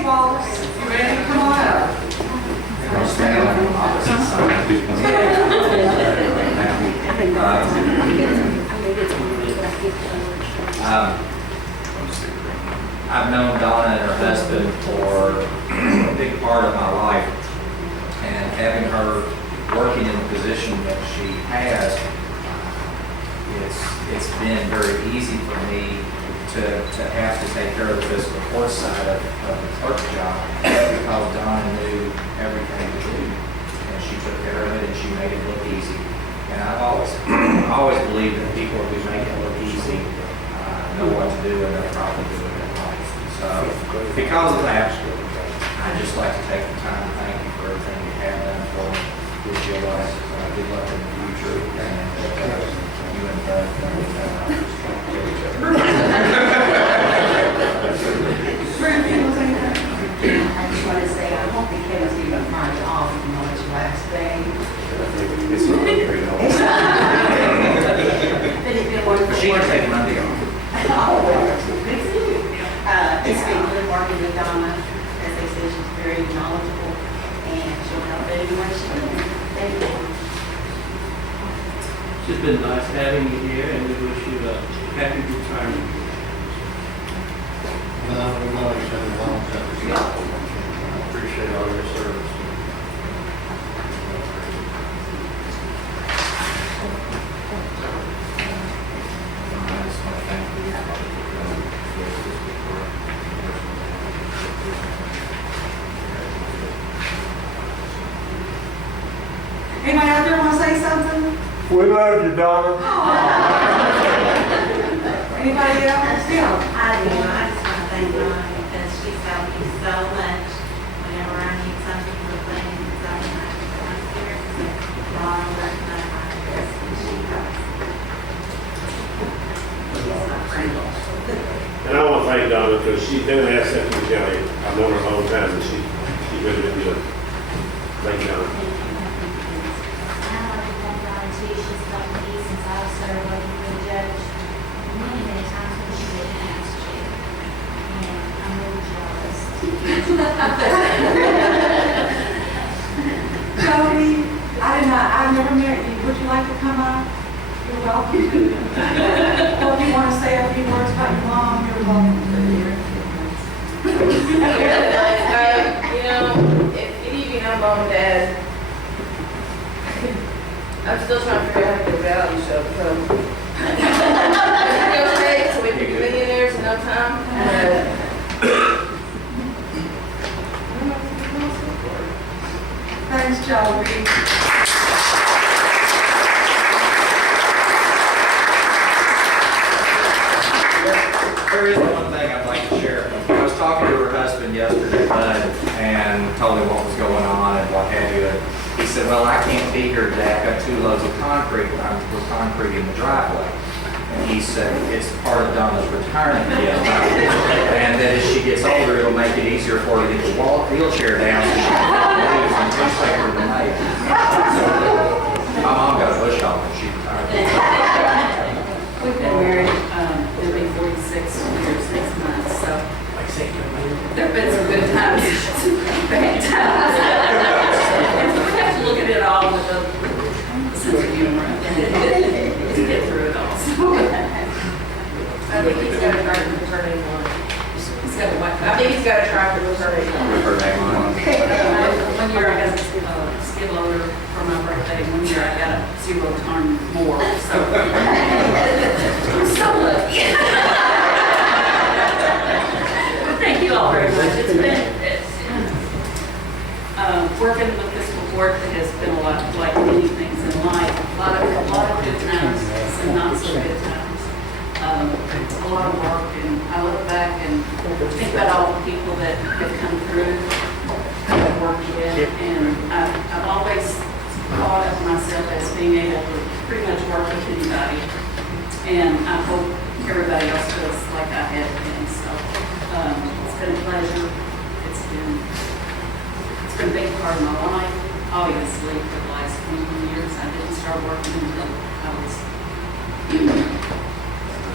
Okay, boss, you ready to come on up? I'll stand on the opposite side. I've known Donna and her husband for a big part of my life, and having her working in the position that she has, it's been very easy for me to have to take care of the fiscal court side of the clerk job because Donna knew everything to do, and she took care of it and she made it look easy. And I've always believed that people who make it look easy know what to do and they're probably doing it right. So because of that, I'd just like to take the time to thank you for everything you have done for me. Wish you luck. Good luck in the future, and you and Bud kill each other. I just want to say, I hope the kids even find it off, even though it's your last day. It's not very helpful. But it's been wonderful. She can take Monday off. Oh, well, good for you. It's been good working with Donna. As they say, she's very knowledgeable, and she'll help anyone she can. Thank you. It's been nice having you here, and we wish you a happy retirement. We've known each other a long time. I appreciate all your service. I just want to thank you Anybody out there want to say something? We love you, Donna. Anybody else? Yeah. I do. I just want to thank Donna because she's helped me so much whenever I need something for planning and something I can come here. Donna works my heart and she helps. She's my friend. And I want to thank Donna because she's been an asset to the county. I've known her a long time, and she really been good. Thank you, Donna. She's helped me since I was served working for the judge many, many times when she didn't ask to. And I'm really jealous. Roby, I've never met you. Would you like to come up? You're welcome to. Or if you want to say a few words about your mom, you're welcome to here. You know, if any of you know Mom and Dad, I'm still trying to figure out how to get a reality show, so go straight so we can be millionaires in no time. Thanks, Joey. There is one thing I'd like to share. I was talking to her husband yesterday, Bud, and told him what was going on and what have you. And he said, well, I can't be here today. I've got 2 loads of concrete. We're concreting the driveway. And he said, it's part of Donna's retirement gift. And that as she gets older, it'll make it easier for her to get the wheelchair down so she can move and push later than later. My mom got a bush hog when she retired. We've been married, it'll be 46 years next month, so there've been some good times, some bad times. We have to look at it all with a sense of humor to get through it all. So. I think he's got to try to return anyone. He's got to watch. I think he's got to try to return anyone. With her name on it. 1 year I got a skid loader for my birthday. 1 year I got a 0-ton more. So I'm so lucky. Well, thank you all very much. It's been working in the fiscal court has been a lot like many things in life. A lot of good times, some not so good times. A lot of work, and I look back and think about all the people that have come through, that I've worked with, and I've always thought of myself as being able to pretty much work with anybody, and I hope everybody else feels like I have been. So it's been a pleasure. It's been a big part of my life, obviously, for the last 21 years. I didn't start working until I was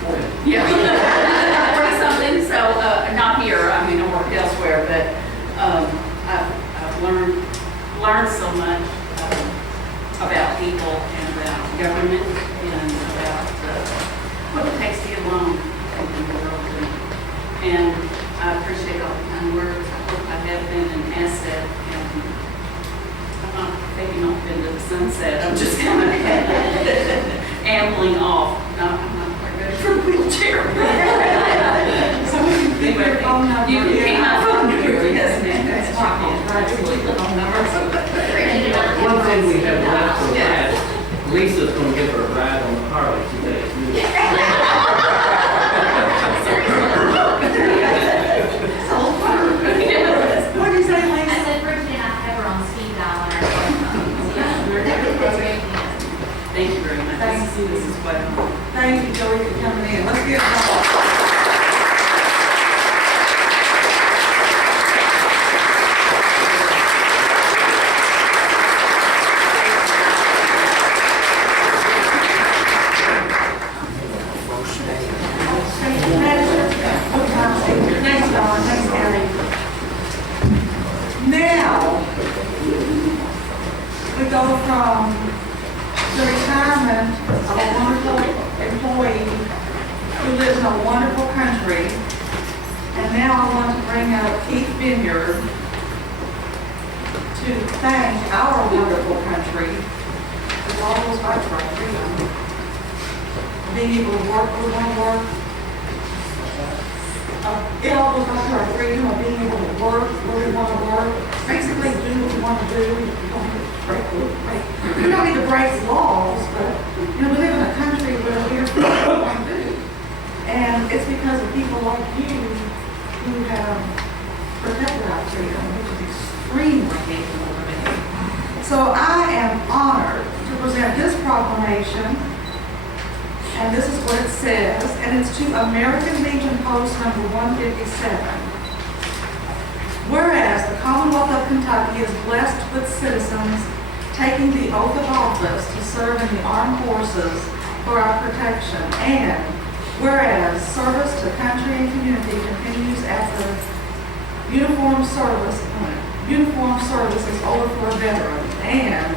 40. Yeah, 40 something. So not here. I mean, I worked elsewhere, but And I appreciate all the kind words. I hope I have been an asset, and I'm not taking off into the sunset. I'm just kind of ambling off. No, I'm not quite ready for a wheelchair. So we can keep your phone number. You can keep my phone number, yes, ma'am. That's fine. Right, we keep the phone number. One thing we have left to ask, Lisa's gonna give her a ride on the Harley today. What do you say, I Lisa? said Bridget and I have her on speed dial on our phone. Thank you very much. Thank you. This is what I'm. Thank you, Joey, for coming in. Let's get started. Thanks, Dawn. Thanks, Gary. Now, we go from the retirement of a wonderful employee who lives in a wonderful country. And now I want to bring up Keith Vineyard to thank our wonderful country for all those fights for our freedom. Being able to work where we want to work. It all goes back to our freedom of being able to work where we want to work. Basically do what we want to do. We don't need to break laws, but we live in a country where we're free to do what we want to do. And it's because of people like you who have protected our freedom, which is extremely hateful to me. So I am honored to present this proclamation. And this is what it says, and it's to American Legion Post number 157. Whereas the Commonwealth of Kentucky is blessed with citizens taking the oath of office to serve in the armed forces for our protection, and whereas service to country and community continues after uniformed service is over for a veteran, and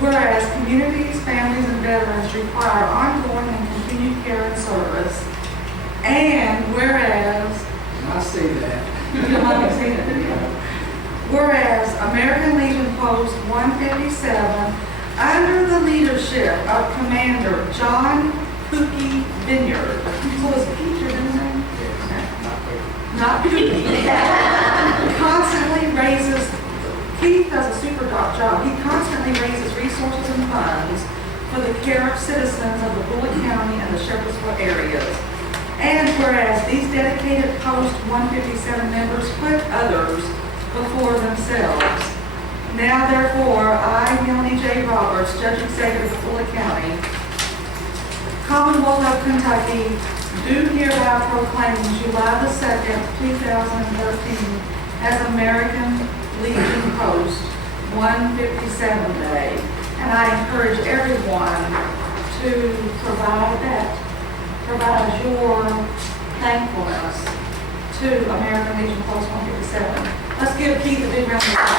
whereas communities, families, and veterans require ongoing and continued care and service, and whereas, I see that. you might have seen it, didn't you? Whereas American Legion Post 157, under the leadership of Commander John Pookie Vineyard, so is Pete your middle name? Not Pookie. Constantly raises. Keith does a super job. He constantly raises resources and funds for the care of citizens of the Bullitt County and the Shepherdsville areas. And whereas these dedicated Post 157 members put others before themselves. Now therefore, I, Melanie J. Roberts, Judge Executive of Bullitt County, Commonwealth of Kentucky, do hereby proclaim July the 2nd, 2013 as American Legion Post 157 Day, and I encourage everyone to provide your thankfulness to American Legion Post 157. Let's give Keith a big round of applause.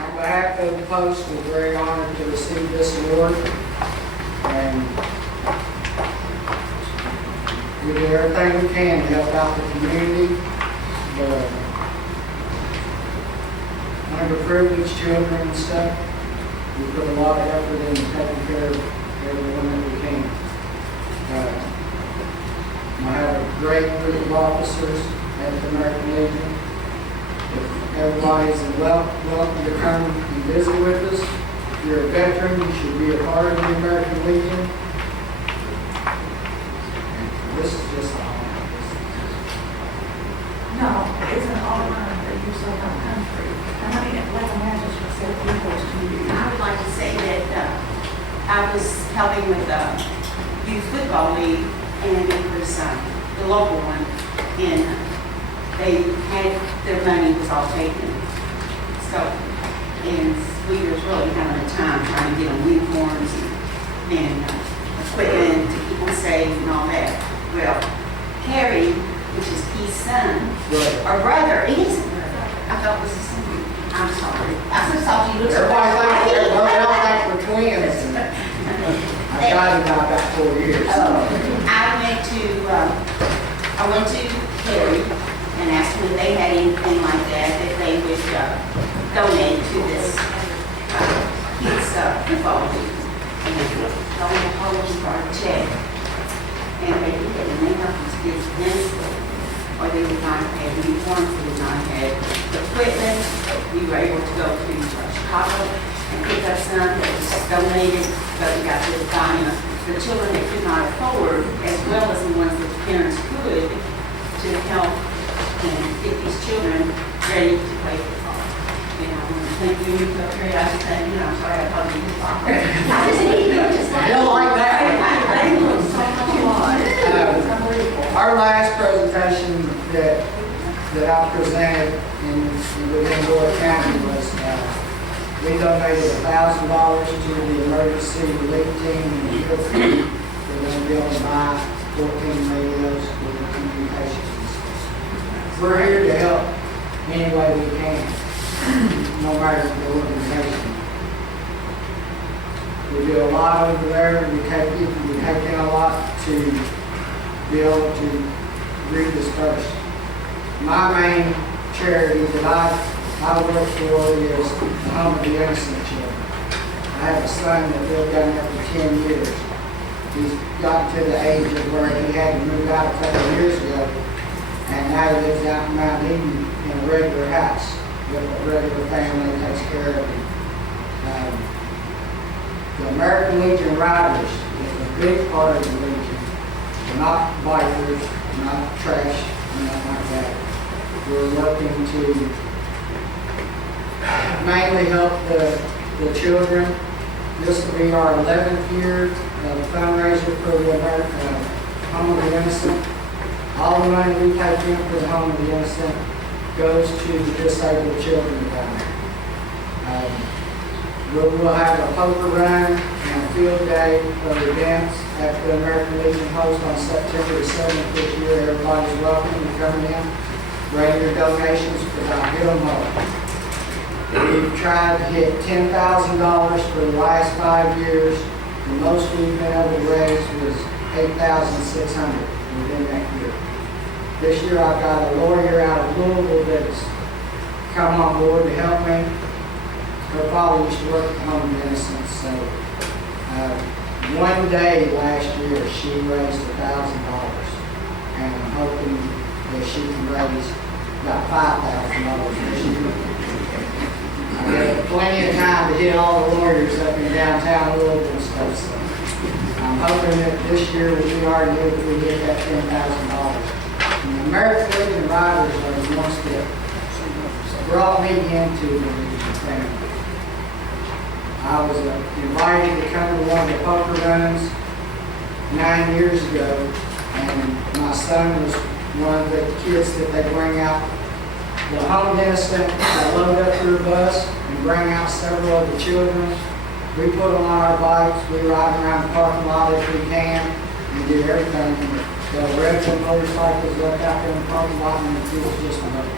On behalf of the Post, we're very honored to receive this award, and we do everything we can to help out the community, the underprivileged children and stuff. We put a lot of effort into taking care of everyone that we can. I have a great group of officers at the American Legion. If everybody's welcome to come and visit with us. If you're a veteran, you should be a part of the American Legion. This is just an honor. No, it's an honor that you serve our country. And let me, like a magistrate said, a few words to you. I would like to say that I was helping with the youth football league, and it was the local one, and they had, their money was all taken. So, and we was really having a time trying to get them uniforms and equipment to keep them safe and all that. Well, Harry, which is Keith's son, or brother, he is a brother. I thought it was his son. I'm sorry. I just thought you looked so Everybody else thinks we're twins. Johnny and I about 4 years. I went to Harry and asked them if they had anything like that they would donate to this kids' football. And the whole started check. And they did, and they helped us get immensely. Or they would not have uniforms, they would not have equipment. We were able to go to Chicago and pick up some that was donated, but we got this buying the children that could not afford, as well as the ones that the parents could, to help and get these children ready to play football. You know, I want to thank you, Terry. I just think, I'm sorry I called you his father. I just need you to say. You don't like that? Thank you so much. Our last presentation that I presented within Bullitt County was, we donated $1,000 to the emergency relief team in the Etherton. We're going to be able to buy 14 radios with the communications. We're here to help any way we can, no matter the organization. We do a lot over there. We take in a lot to be able to redisperse. My main charity that I work for is the Home of the Innocent Children. I have a son that lived down there for 10 years. He's gotten to the age of where he had to move out a couple of years ago, and now he lives out in Mount Eden in a regular house with a regular family that takes care of him. The American Legion Riders is a big part of the Legion. We're not bikers, not trash, nothing like that. We're working to mainly help the children. This will be our 11th year of fundraiser for the Home of the Innocent. All the money we take in for the Home of the Innocent goes to the disabled children down there. We'll have a poker run and a field day of events at the American Legion Post on September the 7th this year. Everybody's welcome to come in. Bring your donations because I'll hit them all. We've tried to hit $10,000 for the last 5 years. The most we've been able to raise was $8,600 within that year. This year I've got a lawyer out of Louisville that's come on board to help me. Her father used to work at Home of the Innocent, so one day last year she raised $1,000, and I'm hoping that she can raise about $5,000 this year. I have plenty of time to hit all the lawyers up in downtown Louisville and stuff, so I'm hoping that this year will be our year that we hit that $10,000. And the American Legion Riders are the ones that brought me into the Legion family. I was invited to come to one of the poker runs 9 years ago, and my son was one of the kids that they bring out. The Home of the Innocent, they load up their bus and bring out several of the children. We put them on our bikes, we ride around the parking lot if we can, and do everything. They'll rev their motorcycles up out there in the parking lot, and it feels just like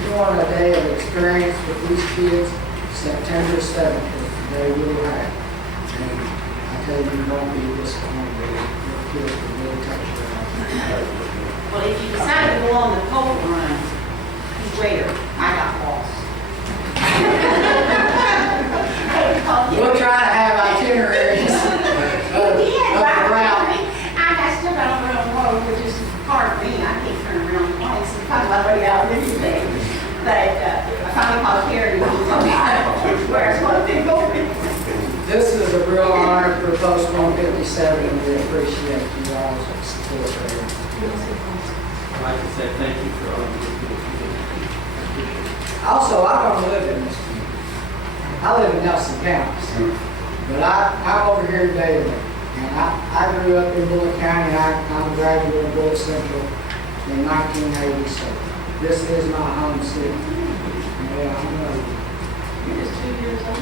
you want a day of experience with these kids. September 7th is the day we'll have. And I tell you, you won't be disappointed. Your kids will really touch your heart. Well, if you decide to go on the poker run, beware, I got lost. We'll try to have itineraries of the route. I still got on the wrong road, which is hard for me. I can't turn around twice and find my way out of anything. But I finally called Carrie and he told me where's one thing going. This is a real honor for Post 157, and we appreciate you all's support there. I'd like to say thank you for all you do. Also, I don't live in this community. I live in Nelson County, but I'm over here daily. And I grew up in Bullitt County, and I'm a graduate of Bullitt Central in 1980, so this is my home city. Yeah, I know. You're just 2 years old.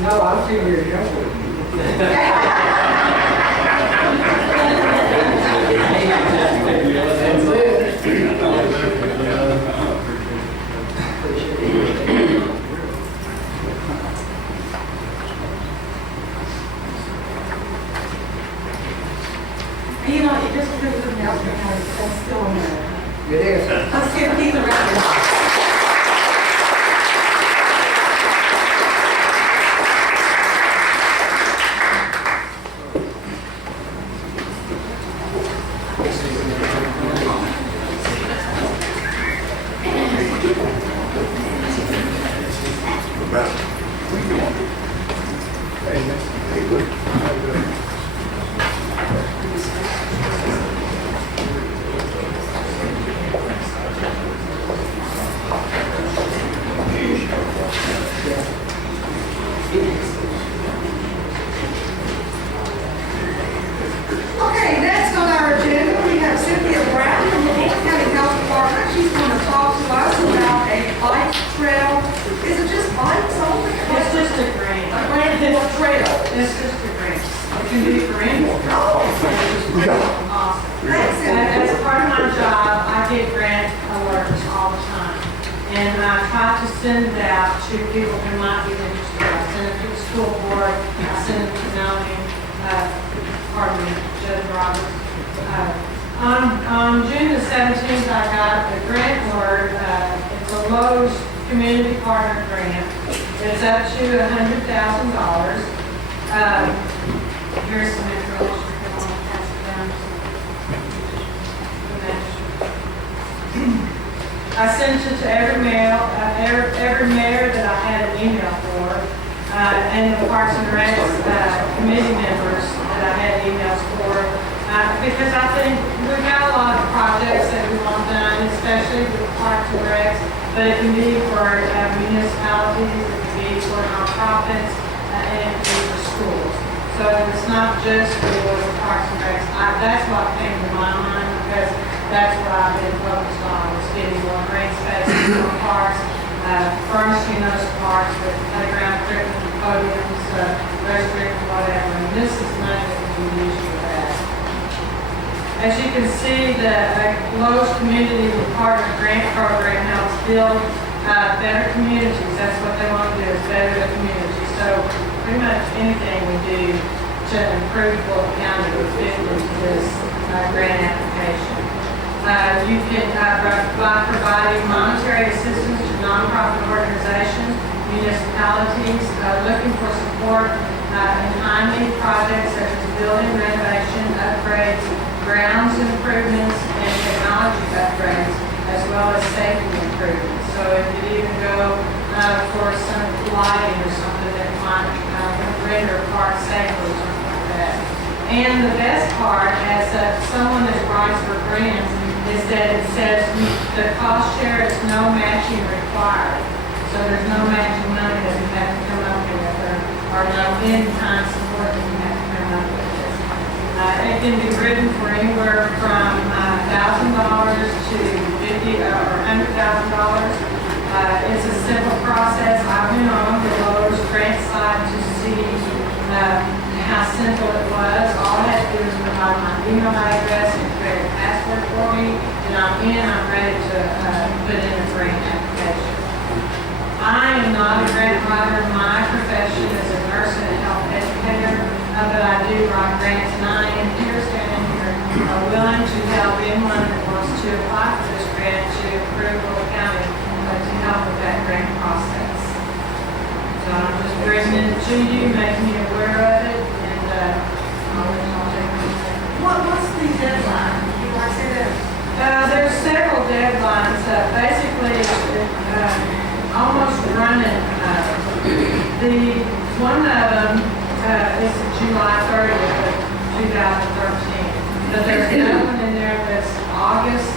No, I'm 2 years younger than you. That's it. You know, it just because of Nelson County, that's still America. It is. Let's give Keith a round of applause. Okay, next on our agenda, we have Cynthia Brown from the Bullitt County Health Department. She's going to talk to us about a bike trail. Is it just bikes only? It's just a grant. A grant for a trail. It's just a grant. It can be for anyone. Awesome. Thanks, Cynthia. As part of my job, I get grant alerts all the time. And I try to send it out to people who might be interested. I send it to the school board. I send it to Melanie, Judge Roberts. On June the 17th, I got the grant alert. It's a Lowe's Community Partner Grant. It's up to $100,000. Here's some information. If you want to pass it down to the manager. I sent it to every mayor that I had an email for, and the Parks and Rec committee members that I had emails for, because I think we've got a lot of projects that we want done, especially with Parks and Rec, but it can be for municipalities, it can be for nonprofits, and it can be for schools. So it's not just for Parks and Rec. That's what came to my mind, because that's what I've been focused on, is getting more green spaces, more parks, furnishing those parks with playground equipment, podiums, restroom, whatever. And this is money that we can use for that. As you can see, the Lowe's Community Partner Grant Program helps build better communities. That's what they want to do, is better the community. So pretty much anything we do to improve Bullitt County would fit into this grant application. You can, by providing monetary assistance to nonprofit organizations, municipalities looking for support in timely projects such as building renovation, upgrades, grounds improvements, and technology upgrades, as well as safety improvements. So it could even go for some lighting or something that might render a park safer or something like that. And the best part, as someone that writes for grants, is that it says the cost share is no matching required. So there's no matching money that we have to come up with, or no in-kind support that we have to come up with. It can be written for anywhere from $1,000 to $50,000 or $100,000. It's a simple process. I went on the Lowe's grant site to see how simple it was. All I had to do was provide my email address and create a password for me, and I'm ready to put in a grant application. I am not a grant writer. My profession is a nurse and a health educator, but I do write grants, and I am here, standing here, willing to help anyone that wants to apply for this grant to improve Bullitt County, to help with that grant process. So I'm just bringing it to you, making you aware of it, and I'll let y'all take it. What's the deadline? You want to say that? There's several deadlines. Basically, almost running. The one of them is July 30th of 2013. But there's another one in there that's August.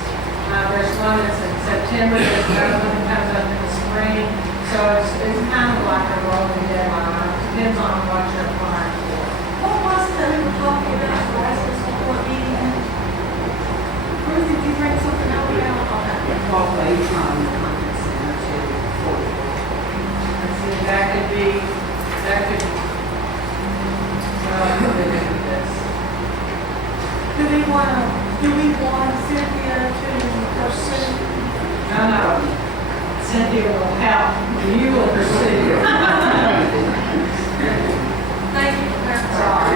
There's one that's in September. There's another one that comes up in the spring. So it's kind of like a rolling deadline. It depends on what you're applying for. What was it that we were talking about the last fiscal court meeting? Rudy, did you bring something out about on that? That could be, this. Do we want Cynthia to pursue? No. Cynthia will help. You will pursue. Thank you for that. Sorry.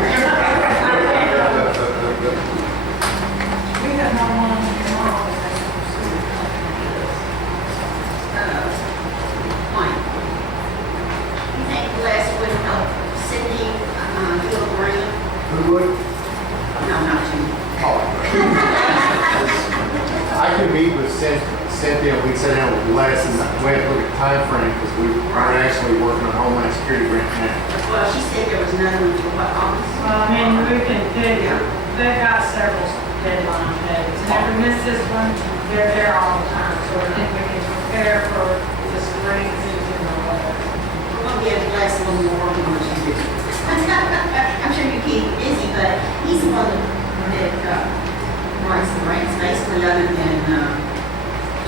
would? No, not you. I could meet with Cynthia, we sit down with Les, and we have to look at timeframe, because we are actually working on Homeland Security grant now. Well, she said there was another one for what, August? Well, I mean, we can, they've got several deadline dates, and if we miss this one, they're there all the time, so I think we can prepare for the spring season or whatever. We'll give Les a little more than what you do. I'm sure you keep busy, but he's the one that writes the grants, basically, other than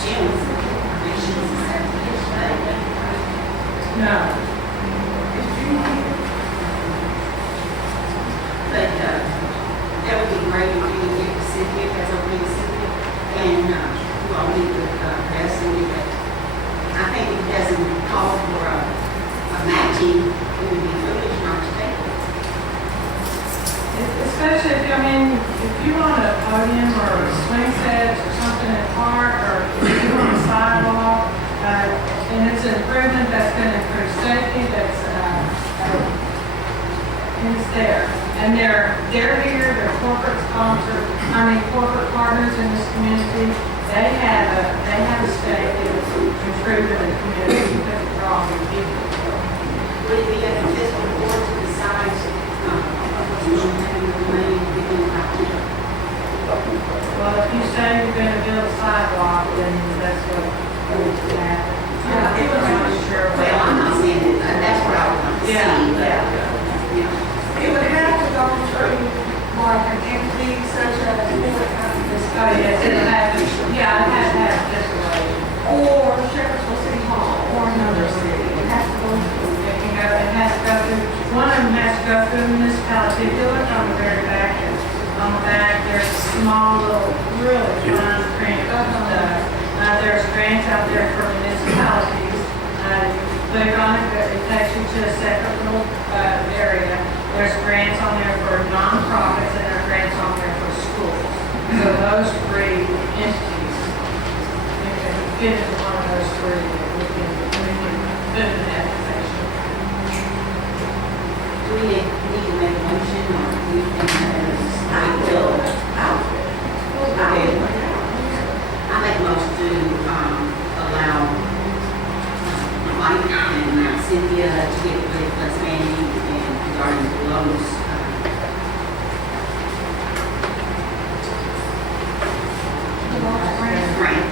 Jim. And she's a secretary. No. But that would be great if you could get to Cynthia, if that's okay with Cynthia. And you all meet with Cynthia. But I think if it doesn't call for a matching, it would be foolish not to take it. Especially if, I mean, if you want a podium or swing sets or something at Park, or if you want a sidewalk, and it's an improvement that's going to improve safety, that's, it's there. And they're here, they're corporate sponsors, corporate partners in this community. They have a stake that is improving the community because it's all the people. Would it be up to fiscal court to decide what's going to happen with the money within the year? Well, if you say you're going to build a sidewalk, then that's what needs to happen. It was not sure. Well, I'm not saying that, that's what I would like to see. Yeah. It would have to go through like an entity such as Bullitt County Fiscal. Oh, yes, it has, yeah, it has to have this way. Or Sheriffsville City Hall, or another city. It has to go through. It has to go through, one of them has to go through the municipality. If you look on the very back, on the back, there's a small little, really fine print of stuff. There's grants out there for municipalities. Click on it, it takes you to a separate little area. There's grants on there for nonprofits and there are grants on there for schools. So those three entities, you can fit into one of those three, we can put in an application. Do we need to make a motion, or do you think that is? I will. I make a motion to allow Mike and Cynthia to get with Les Manning and regarding the loans. Grant.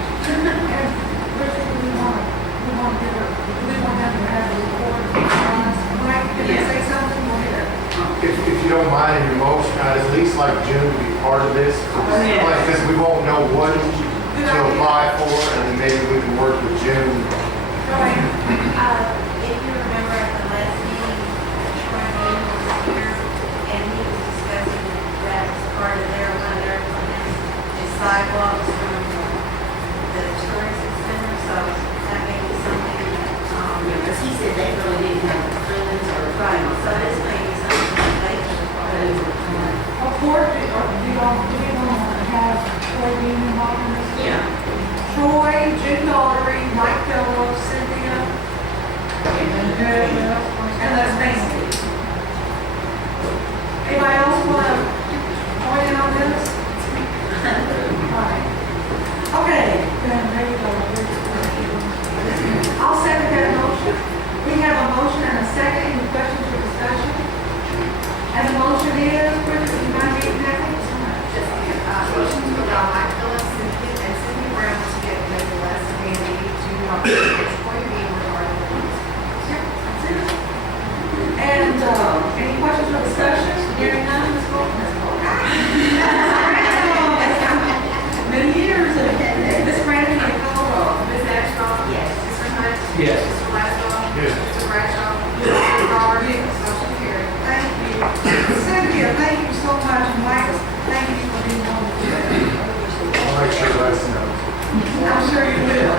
If you don't mind in your motion, I'd at least like June to be part of this, because we won't know what to apply for, and then maybe we can work with June. Roanne, if you remember at the last meeting, Troy was here, and he was discussing that as part of their, one of their plans, is sidewalks from the tourism center, so that may be something that, Because he said they really didn't have funds or. right, so this may be something that they can Of course, do you want to have Troy being involved in this? Yeah. Troy, June Daughtery, Mike Phillips, Cynthia, and Les Manning. Anybody else want to join in on this? Alright. Okay, then there you go. I'll second that motion. We have a motion and a second. Any questions or discussion? And the motion is, Richard, you mind reading that? Motion to allow Mike Phillips and Cynthia Brown to get with the Les Manning to help with point B regarding the loans. That's it. And, any questions or discussion? Hearing none, Ms. Bolton. Many years. Ms. Brandon, you call roll. Ms. Ashcroft? Yes. Mr. Hunt? Yes. Mr. Laszlo? Yes. Mr. Bradshaw? Mr. Carr? Motion carried. Thank you. Cynthia, thank you so much. Mike, thank you for being on the I'll make sure Les knows. I'm sure you will.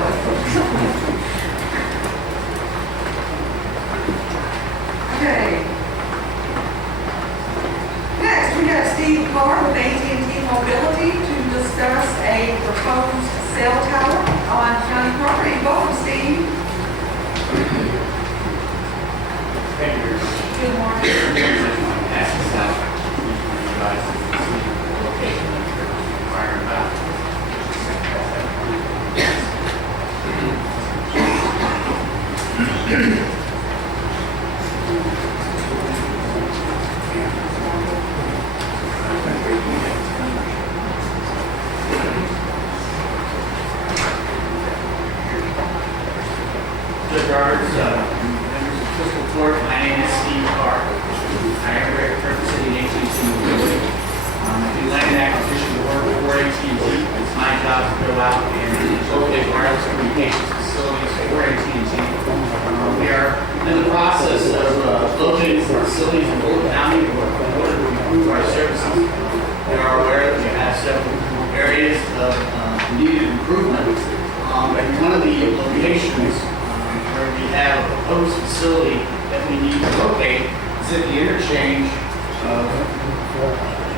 Okay. Next, we have Steve Carr with AT&T Mobility to discuss a proposed cell tower on county property. Welcome, Steve. Thank you. Good morning. AT&T. It's my job to go out and locate wireless communications facilities for AT&T. We are in the process of locating some facilities in Bullitt County in order to improve our services. We are aware that we have several areas of needed improvement. And one of the locations where we have a proposed facility that we need to locate is at the interchange of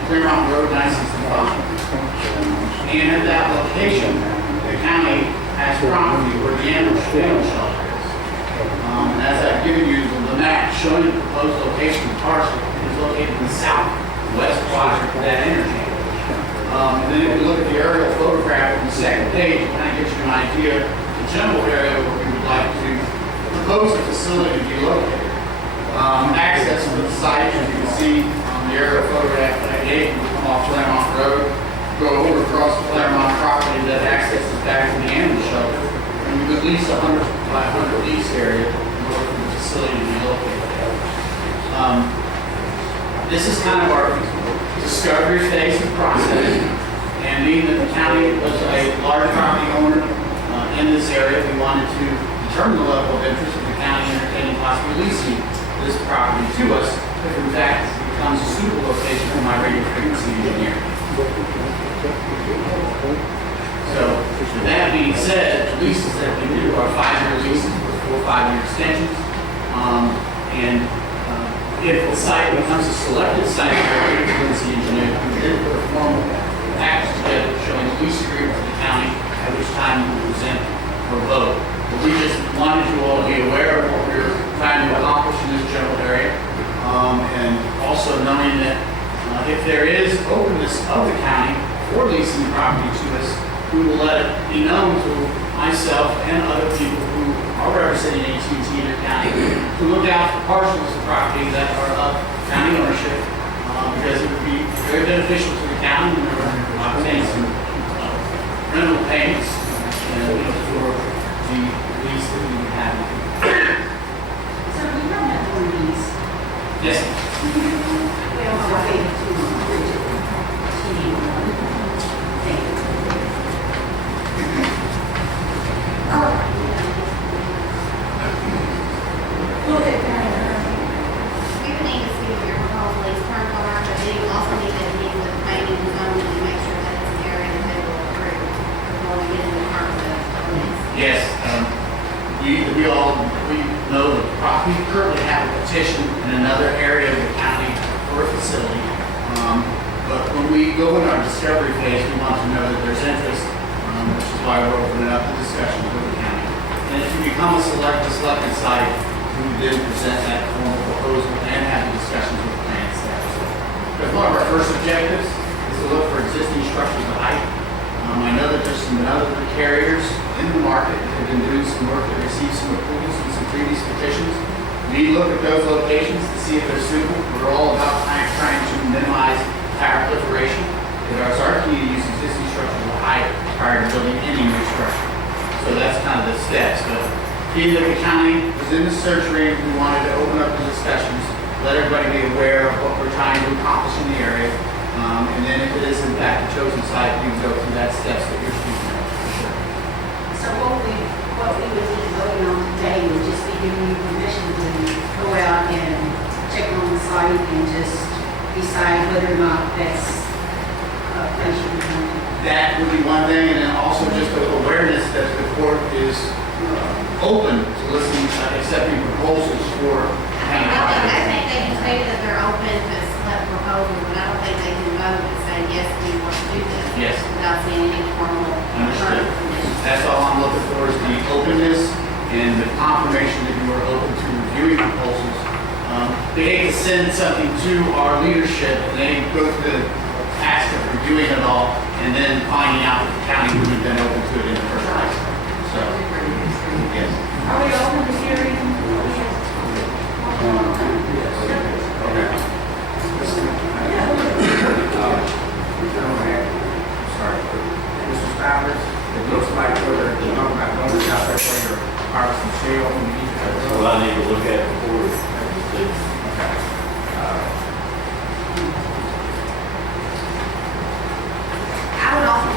Claremont Road 965. And at that location, the county has property where the animal shelter is. And as I've given you the map showing the proposed location of the parcel, it is located in the southwest quadrant of that interchange. And then if you look at the aerial photograph on the second page, it kind of gives you an idea of the general area where we would like to propose a facility to be located. Access to the site, as you can see on the aerial photograph that I gave, will come off Claremont Road, go over across the Claremont property that accesses back to the animal shelter, and we could lease 100 by 100 lease area in order for the facility to be located there. This is kind of our discovery phase of process, and being that the county was a large property owner in this area, we wanted to determine the level of interest of the county entertaining possibly leasing this property to us, if in fact it becomes a suitable location for my radio frequency engineer. So, with that being said, the leases that we do are 5-year leases with 4 5-year extensions, if the site becomes a selected site for our frequency engineer, we then put a formal package together showing the lease agreement to the county, at which time we will present for vote. But we just wanted you all to be aware of what we're trying to accomplish in this general area, and also knowing that if there is openness of the county for leasing the property to us, we will let it be known to myself and other people who are representing AT&T in their county to look out for parcels of property that are of county ownership, because it would be very beneficial to the county when we're obtaining some rental payments for the lease that we would have. So we don't have one of these. Yes. We also have We would need to see what your proposal is current on, but then you also need to meet with planning and zoning to make sure that it's an area that they will approve before we get into terms of this. Yes, we know that we currently have a petition in another area of the county for a facility. But when we go in our discovery phase, we want to know that there's interest, which is why we're opening up the discussions with the county. And if you become a selected site, we would then present that formal proposal and have the discussions with the plan staff. Because one of our first objectives is to look for existing structures of height. I know that there's some other carriers in the market that have been doing some work that received some approvals in some previous petitions. We look at those locations to see if they're suitable. We're all about trying to minimize tower proliferation. It's our key to use existing structures of height prior to building any new structure. So that's kind of the steps. But being that the county was in the search range, we wanted to open up the discussions, let everybody be aware of what we're trying to accomplish in the area. And then if it is in fact a chosen site, we can go through that steps that you're speaking of. For sure. So what we would be voting on today would just be giving you permission to go out and check on the site and just decide whether or not that's a place you can come. That would be one thing, and then also just the awareness that the court is open to listening, accepting proposals for county property. I think they can say that they're open to select proposals, but I don't think they can vote and say, yes, we want to do this. Yes. Without seeing any formal. Understood. That's all I'm looking for is the openness and the confirmation that you are open to reviewing proposals. They hate to send something to our leadership and they go through the task of reviewing it all and then finding out that the county wouldn't have been open to it in the first place. So, yes. Are we open to hearing? Sorry. Mr. Stivers, it looks like we're talking about going out there for your harvest and sale. Well, I need to look at it before it's Okay. I would also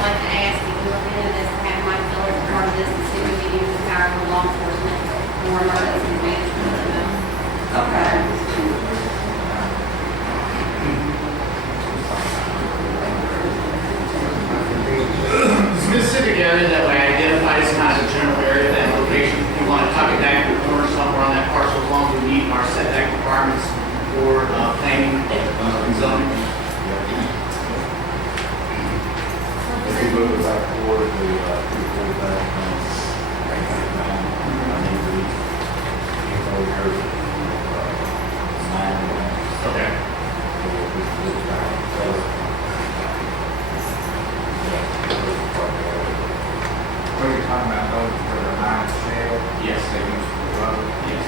What you're talking about, those where they're mine shale? Yes. They use for the road? Yes.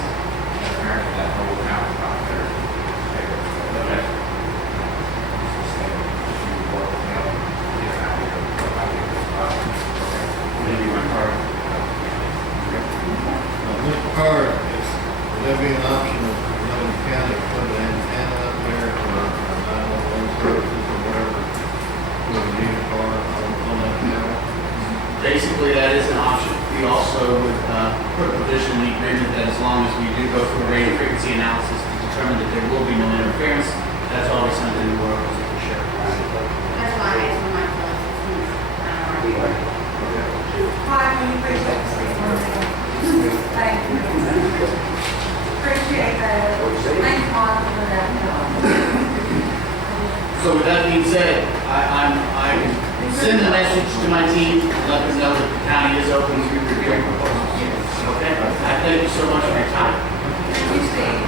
Apparently that whole town is not there. Okay. Maybe my car. Mr. Carr, would that be an option of letting the county put an antenna up there or 911 services or whatever? With a unit car on that tower? Basically, that is an option. We also would put a provision in the agreement that as long as we do go through a radio frequency analysis to determine that there will be no interference, that's always something we work with the sheriff. That's why I asked for my phone. Clyde, will you please take a seat? Thank you. Appreciate that. Thank you, Marvin, for that. So with that being said, I can send the message to my team, let them know that the county is open to reviewing proposals. Okay? I thank you so much for your time. Thank you, Steve.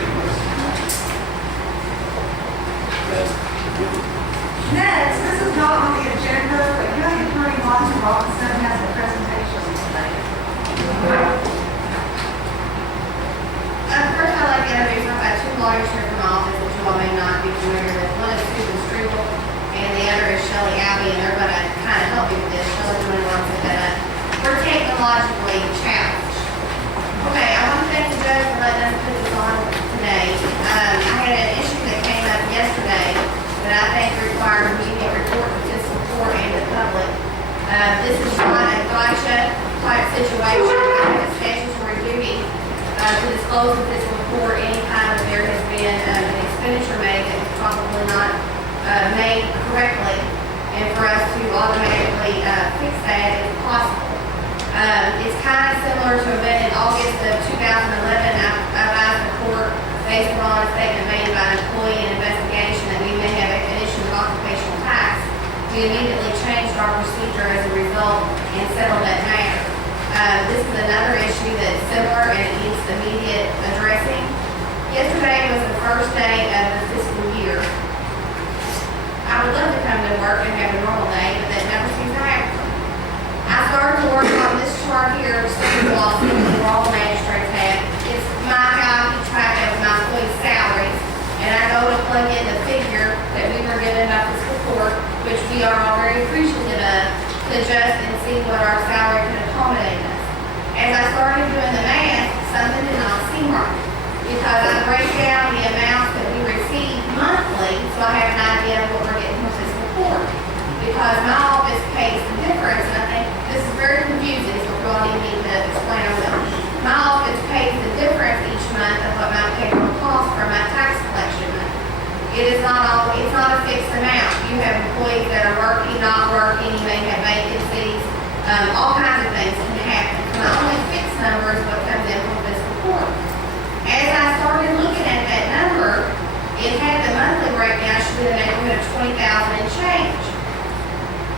Next, this is not on the agenda, but County Attorney Martin Robinson has a presentation today. First, I'd like to introduce, I've got two lawyers here from my office that you all may not be familiar with. One is Susan Struble, and the other is Shelley Abbey, and they're going to kind of help me with this. Shelley's going to work with that. We're technologically challenged. Okay, I want to thank the judge for letting us put this on today. I had an issue that came up yesterday that I think requires immediate report to Fiscal Court and the public. This is not a gotcha type situation. I have a statutory duty to disclose to Fiscal Court any time that there has been an expenditure made that was probably not made correctly, and for us to automatically fix that if possible. It's kind of similar to an event in August of 2011. I've asked the court, based upon a statement made by an employee in investigation, that we may have an issue of occupational tax. We immediately changed our procedure as a result and settled that matter. This is another issue that's similar and it needs immediate addressing. Yesterday was the first day of the fiscal year. I would love to come to work and have a normal day, but that never seems to happen. I started to work on this chart here, state law, where all magistrates have. It's my job to keep track of my employees' salaries, and I go to plug in the figure that we were given by Fiscal Court, which we are all very appreciative of, to adjust and see what our salary can accommodate us. As I started doing the math, something did not seem right, because I break down the amounts that we receive monthly, so I have an idea of what we're getting from Fiscal Court. Because my office pays the difference, and I think this is very confusing, so you all need me to explain on that. My office pays the difference each month of what my payroll costs for my tax collection money. It's not a fixed amount. You have employees that are working, not working, you may have vacancies, all kinds of things can happen. My only fixed number is what comes in from Fiscal Court. As I started looking at that number, it had the monthly breakdown should be in the neighborhood of $20,000 and change.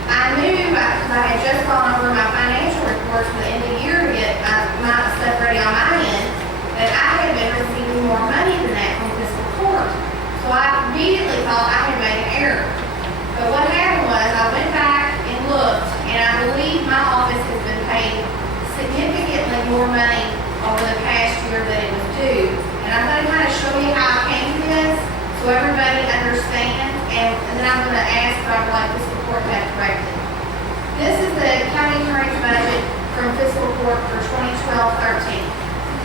I knew, because I had just gone over my financial reports for the end of the year to get my stuff ready on my end, that I had been receiving more money than that from Fiscal Court. So I immediately thought I had made an error. But what happened was I went back and looked, and I believe my office has been paid significantly more money over the past year than it was due. And I'm going to kind of show you how I came to this so everybody understands, and then I'm going to ask what I would like Fiscal Court to have corrected. This is the county attorney's budget from Fiscal Court for 2012-13.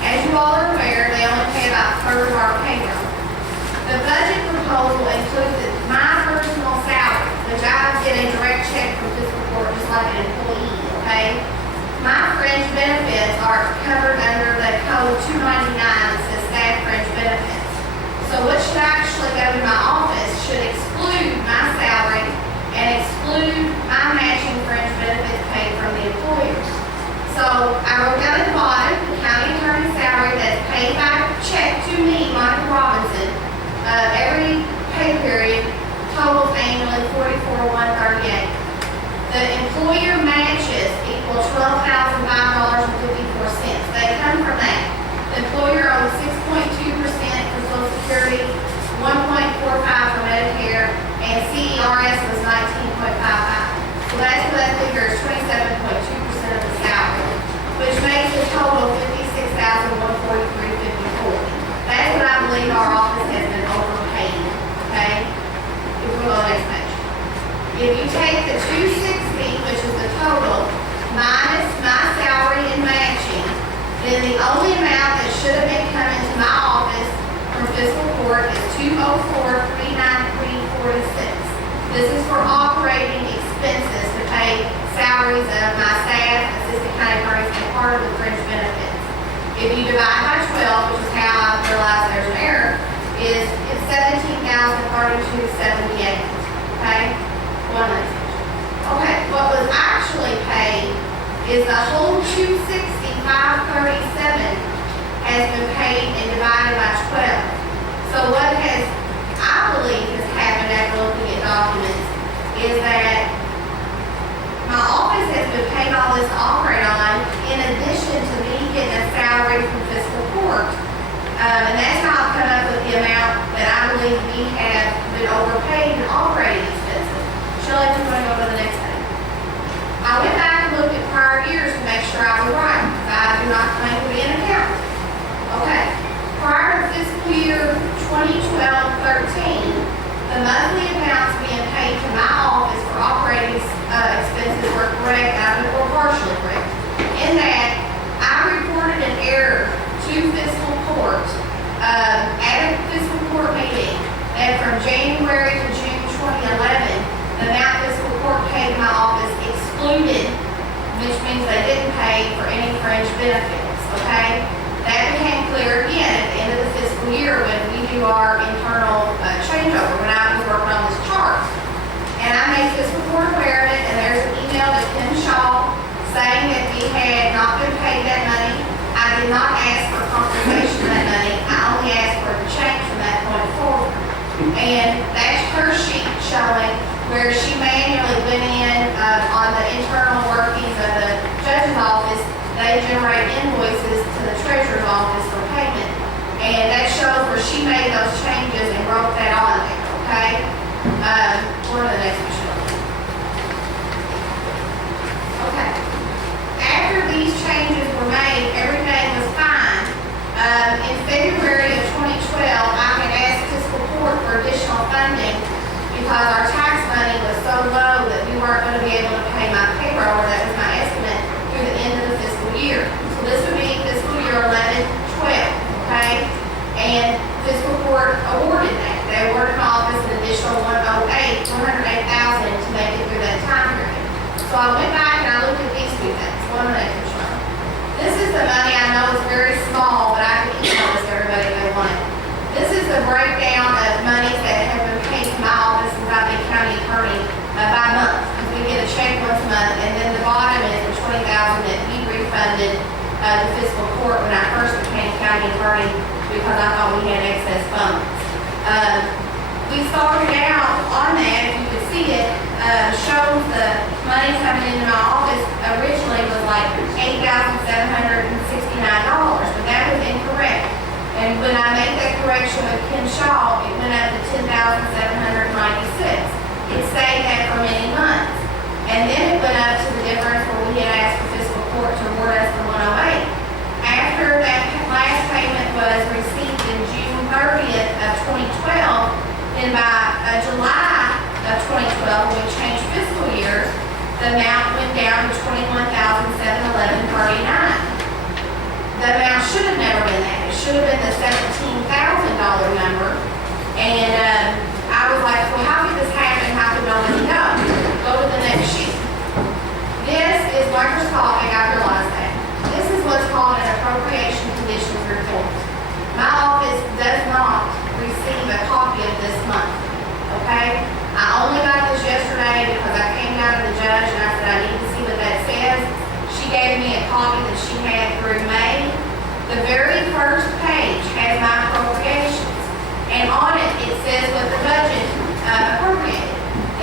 As you all are aware, they only pay about a third of our payroll. The budget proposal includes my personal salary, which I get a direct check from Fiscal Court just like an employee, okay? My fringe benefits are covered under the code 299 that says staff fringe benefits. So what should actually go to my office should exclude my salary and exclude my matching fringe benefits paid from the employers. So I wrote down at the bottom, the county attorney's salary that's paid by check to me, Monica Robinson, every pay period totals annually $44,138. The employer matches equal $12,005.54. They come from that. The employer owes 6.2% for Social Security, 1.45% If you take the 260, which is the total, minus my salary and matching, then the only amount that should have been coming to my office from fiscal court is $204,393.46. This is for operating expenses to pay salaries of my staff, assistant county attorneys, and part of the fringe benefits. If you divide by 12, which is how I realize there's an error, is $17,032.78. Okay? One minute. Okay, what was actually paid is the whole $265.37 has been paid and divided by 12. So what has, I believe, has happened after looking at documents is that my office has been paying all this to operate on in addition to me getting a salary from fiscal court. And that's how I've come up with the amount that I believe we have been overpaid in operating expenses. Shirley, we're going to go to the next thing. I went back and looked at prior years to make sure I was right, because I do not claim to be an accountant. Okay, prior to fiscal year 2012-13, the monthly amounts being paid to my office for operating expenses were correct, or partially correct. In that, I reported an error to fiscal court at a fiscal court meeting that from January to June 2011, the amount fiscal court paid my office excluded, which means they didn't pay for any fringe benefits, okay? That became clear again at the end of the fiscal year when we do our internal changeover, when I was working on this chart. And I made fiscal court aware of it, and there's an email to Ken Shaw saying that we had not been paid that money. I did not ask for compensation of that money. I only asked for a change from that point forward. And that's her sheet showing where she manually went in on the internal workings of the judge's office. They generate invoices to the treasurer's office for payment. And that shows where she made those changes and wrote that on there, okay? Go to the next one. Okay. After these changes were made, everything was fine. In February of 2012, I had asked fiscal court for additional funding because our tax money was so low that we weren't going to be able to pay my payroll, or that was my estimate, through the end of the fiscal year. So this would be fiscal year 11-12, okay? And fiscal court awarded that. They awarded my office an additional $108,000 to make it through that time period. So I went back and I looked at these two things. One minute, Michelle. This is the money I know is very small, but I can email this to everybody if they want it. This is the breakdown of monies that have been paid to my office since I've been county attorney by month. We get a check once a month, and then the bottom is the $20,000 that we refunded the fiscal court when I first became county attorney because I thought we had excess funds. We started out on that, if you could see it, shows the money coming into my office originally was like $8,769, but that was incorrect. And when I made that correction with Ken Shaw, it went up to $10,796. It stayed that for many months. And then it went up to the difference where we had asked the fiscal court to award us the $108,000. After that last payment was received in June 30th of 2012, then by July of 2012, when we changed fiscal years, the amount went down to $21,711.39. The amount should have never been that. It should have been the $17,000 number. And I was like, well, how did this happen? How did nobody know? Go to the next sheet. This is microscopic, I realize that. This is what's called an appropriation conditions report. My office does not receive a copy of this month, okay? I only got this yesterday because I came down to the judge and I said I need to see what that says. She gave me a copy that she had through May. The very first page has my appropriations. And on it, it says what the budget appropriated.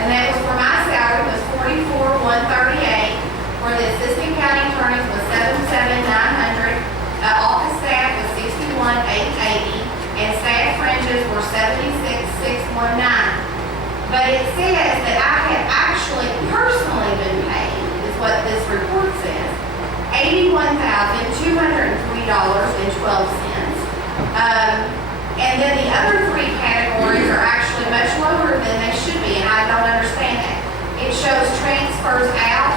And that was for my salary was $44,138. For the assistant county attorneys was $77,900. Office staff was $61,880. And staff fringes were $76,619. But it says that I have actually personally been paid, is what this report says, $81,203.12. And then the other three categories are actually much lower than they should be, and I don't understand that. shows transfers out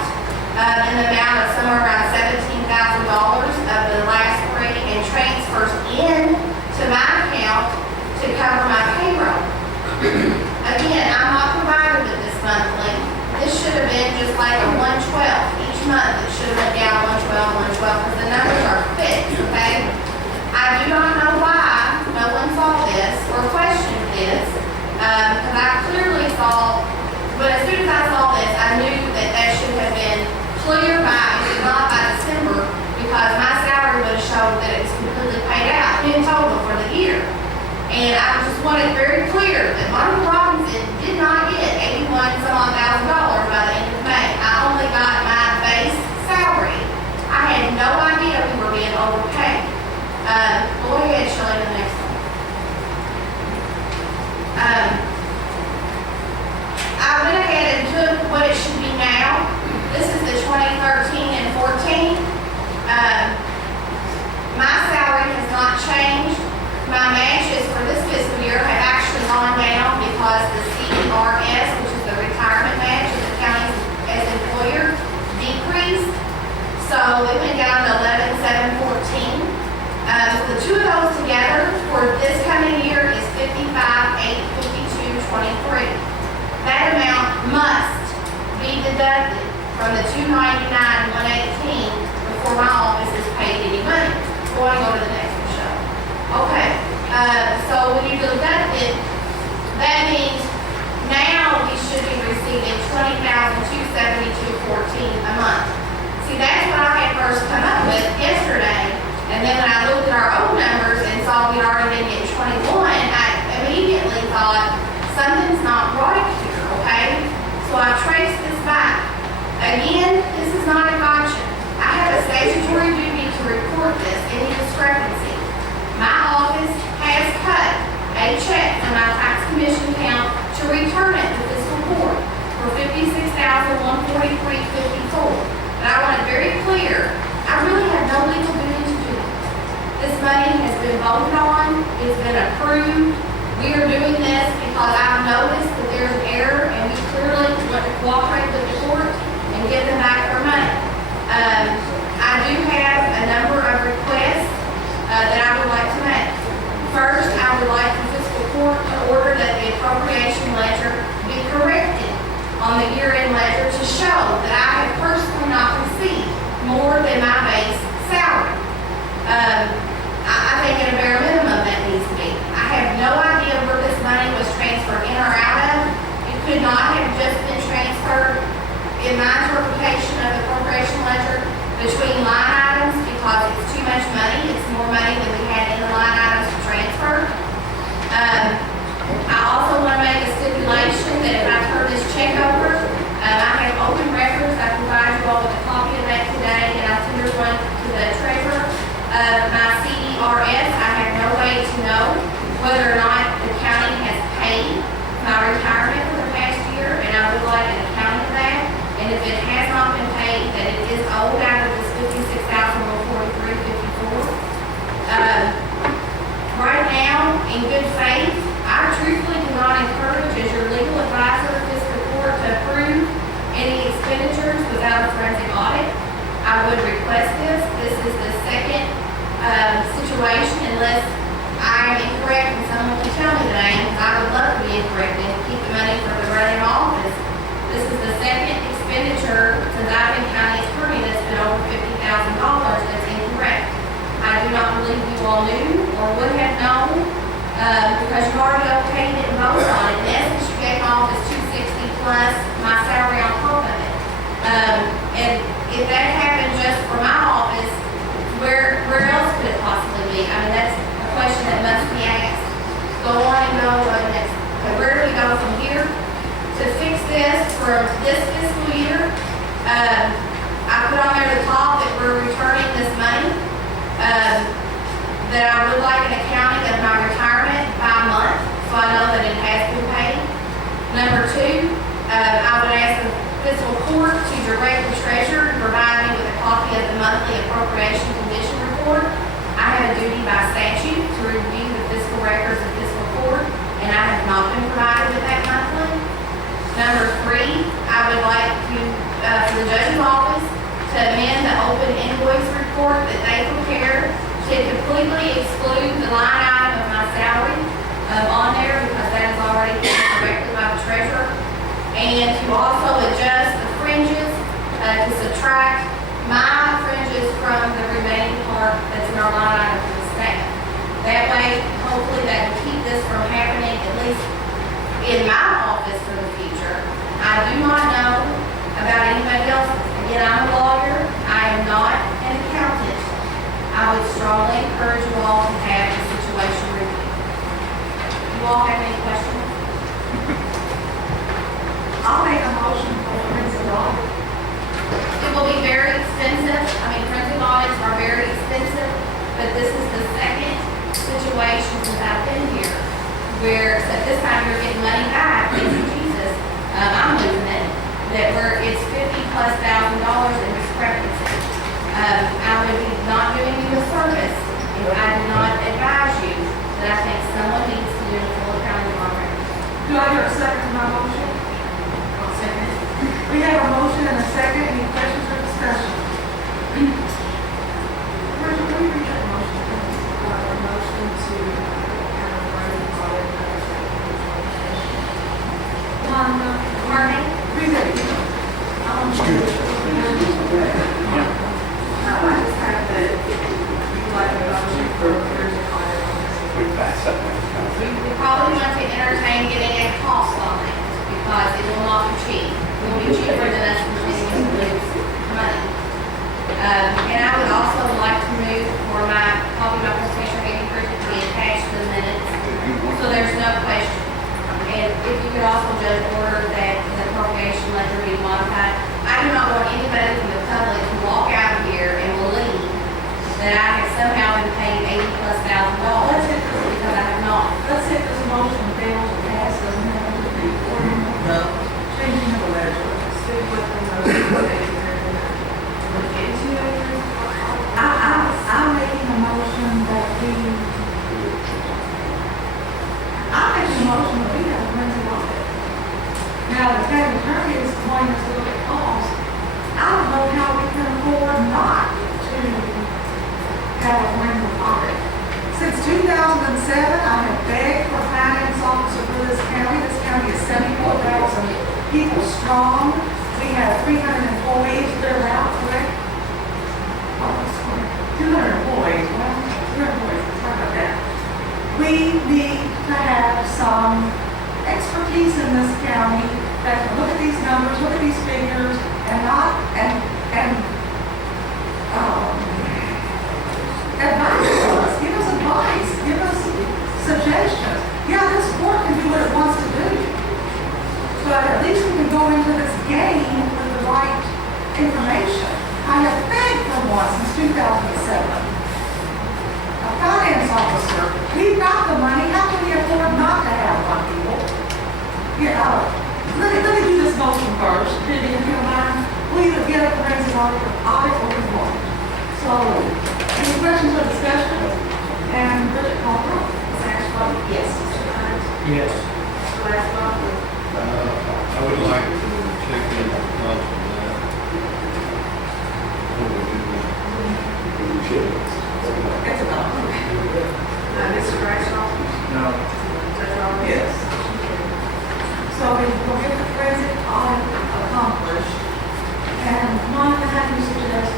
in the amount of somewhere around $17,000 of the last 3, and transfers in to my account to cover my payroll. Again, I'm not provided with this monthly. This should have been just like a 1/12 each month. It should have been down 1/12, because the numbers are fixed, okay? I do not know why no one saw this or questioned this, because I clearly saw, but as soon as I saw this, I knew that that should have been clear by, if not by December, because my salary would have showed that it was completely paid out in total for the year. And I just wanted very clear that Marvin Robinson did not get $81,000 by the end of May. I only got my base salary. I had no idea we were being overpaid. Go ahead, Shelley, the next one. I went ahead and took what it should be now. This is the 2013 and 14. My salary has not changed. My matches for this fiscal year have actually gone down because the CERS, which is the retirement match of the county as employer, decreased. So it went down to 11,714. The two of those together for this coming year is 55,852.23. That amount must be deducted from the 299,118 before my office is paid any money. Go on, go to the next one, show. Okay, so when you deduct it, that means now we should be receiving $20,272.14 a month. See, that's what I had first come up with yesterday, and then when I looked at our own numbers and saw we'd already been getting 21, I immediately thought something's not right here, okay? So I traced this back. Again, this is not a gotcha. I have a statutory duty to report this, any discrepancy. My office has cut a check from my tax commission account to return it to Fiscal Court for $56,143.54. But I want it very clear, I really have no legal duty to do it. This money has been voted on, it's been approved. We are doing this because I've noticed that there's an error, and we clearly want to cooperate with the court and give them back their money. I do have a number of requests that I would like to make. First, I would like the Fiscal Court to order that the appropriation ledger be corrected on the year-end ledger to show that I have personally not received more than my base salary. I think at a bare minimum that needs to be. I have no idea where this money was transferred in or out of. It could not have just been transferred, in my interpretation of the appropriation ledger, between line items because it's too much money. It's more money than we had in the line items to transfer. I also want to make a stipulation that if I turn this check over, I have open records. I provide you all with a copy of that today, and I'll send one to the treasurer. My CERS, I have no way to know whether or not the county has paid my retirement for the past year, and I would like an accounting of that. And if it has not been paid, that it is owed out of this $56,143.54. Right now, in good faith, I truthfully do not encourage, as your legal advisor of Fiscal Court, to approve any expenditures without a forensic audit. I would request this. This is the second situation, unless I am incorrect and someone can tell me that I am, because I would love to be incorrect and keep the money for the running office. This is the second expenditure since I've been county attorney that's been over $50,000 that's incorrect. I do not believe you all knew or would have known because you already okayed it and voted on it. In essence, you gave my office $260 plus my salary on top of it. And if that happened just for my office, where else could it possibly be? I mean, that's a question that must be asked. Go on and go next. Where do we go from here? To fix this for this fiscal year, I put on there the top that we're returning this money, that I would like an accounting of my retirement by month, so I know that it has been paid. Number 2, I would ask the Fiscal Court to direct the treasurer to provide me with a copy of the monthly appropriation condition report. I have a duty by statute to review the fiscal records of Fiscal Court, and I have not been provided with that monthly. Number 3, I would like to completely exclude the line item of my salary on there because that is already directed by the treasurer. And to also adjust the fringes, to subtract my fringes from the remaining part that's in our line item for the staff. That way, hopefully that will keep this from happening, at least in my office for the future. I do not know about anybody else. Again, I'm a lawyer. I am not an accountant. I would strongly encourage you all to have the situation reviewed. You all have any questions? I'll make a motion for forensic audit. It will be very expensive. I mean, forensic audits are very expensive, but this is the second situation since I've been here where, except this time you're getting money back, thank you, Jesus, I'm losing it, that it's $50,000+ in discrepancy. I would be not doing you a service if I did not advise you that I think someone needs to do a full accounting of our records. Do I hear a second to my motion? I'll second it. We have a motion and a second. Any questions or discussion? Bridget, will you read that motion? A motion to have a forensic audit Marvin? Read that again. I just have that you like a motion for a forensic audit on this. We probably want to entertain getting a cost on it because it will not be cheap. It will be cheaper than us continuing to lose money. And I would also like to move for my copy of my presentation meeting to be attached to the minutes, so there's no question. And if you could also just order that the appropriation ledger be modified. I do not want anybody from the public to walk out of here and believe that I have somehow been paid $80,000+ because I have not. Let's hit this motion fails or passes and have it be ordered. Changing of the ledger. Stick with the motion that you're look into it. I'm making a motion that I'm making a motion that we have a forensic audit. Now, the county attorney is going to look at cost. I don't know how we can afford not to have a forensic audit. Since 2007, I have begged for a finance officer for this county. This county is 74,000 people strong. We have 300 employees that are out, correct? Oh, that's correct. 200 employees, well, 200 employees, sorry about that. We need to have some expertise in this county that can look at these numbers, look at these figures, and not, advise us, give us advice, give us suggestions. Yeah, this court can do what it wants to do, but at least we can go into this game with the right information. I have begged for one since 2007. A finance officer, we've got the money, how can we afford not to have one, people? You know, let me do this motion first, if you don't mind. We'll either get a forensic audit or we won't. So, any questions or discussion? And Bridget, call the roll. Ms. Ashcroft? Yes. Mr. Hunt? Yes. Mr. Westphal? I would like to check into the cost of that. Before we do that. It's a no. Mr. Bradshaw? No. Judge Roby? Yes. So we'll get the forensic audit accomplished. And Monica, how do you suggest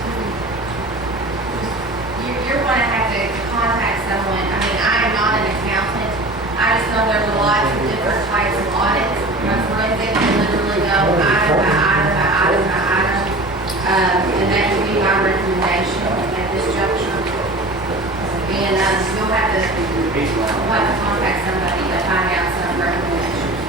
You're going to have to contact someone. I mean, I am not an accountant. I just know there's a lot of different types of audits. Forensic can literally go item by item by item by item. And that would be my recommendation at this juncture. And you'll have to contact somebody to find out some recommendations.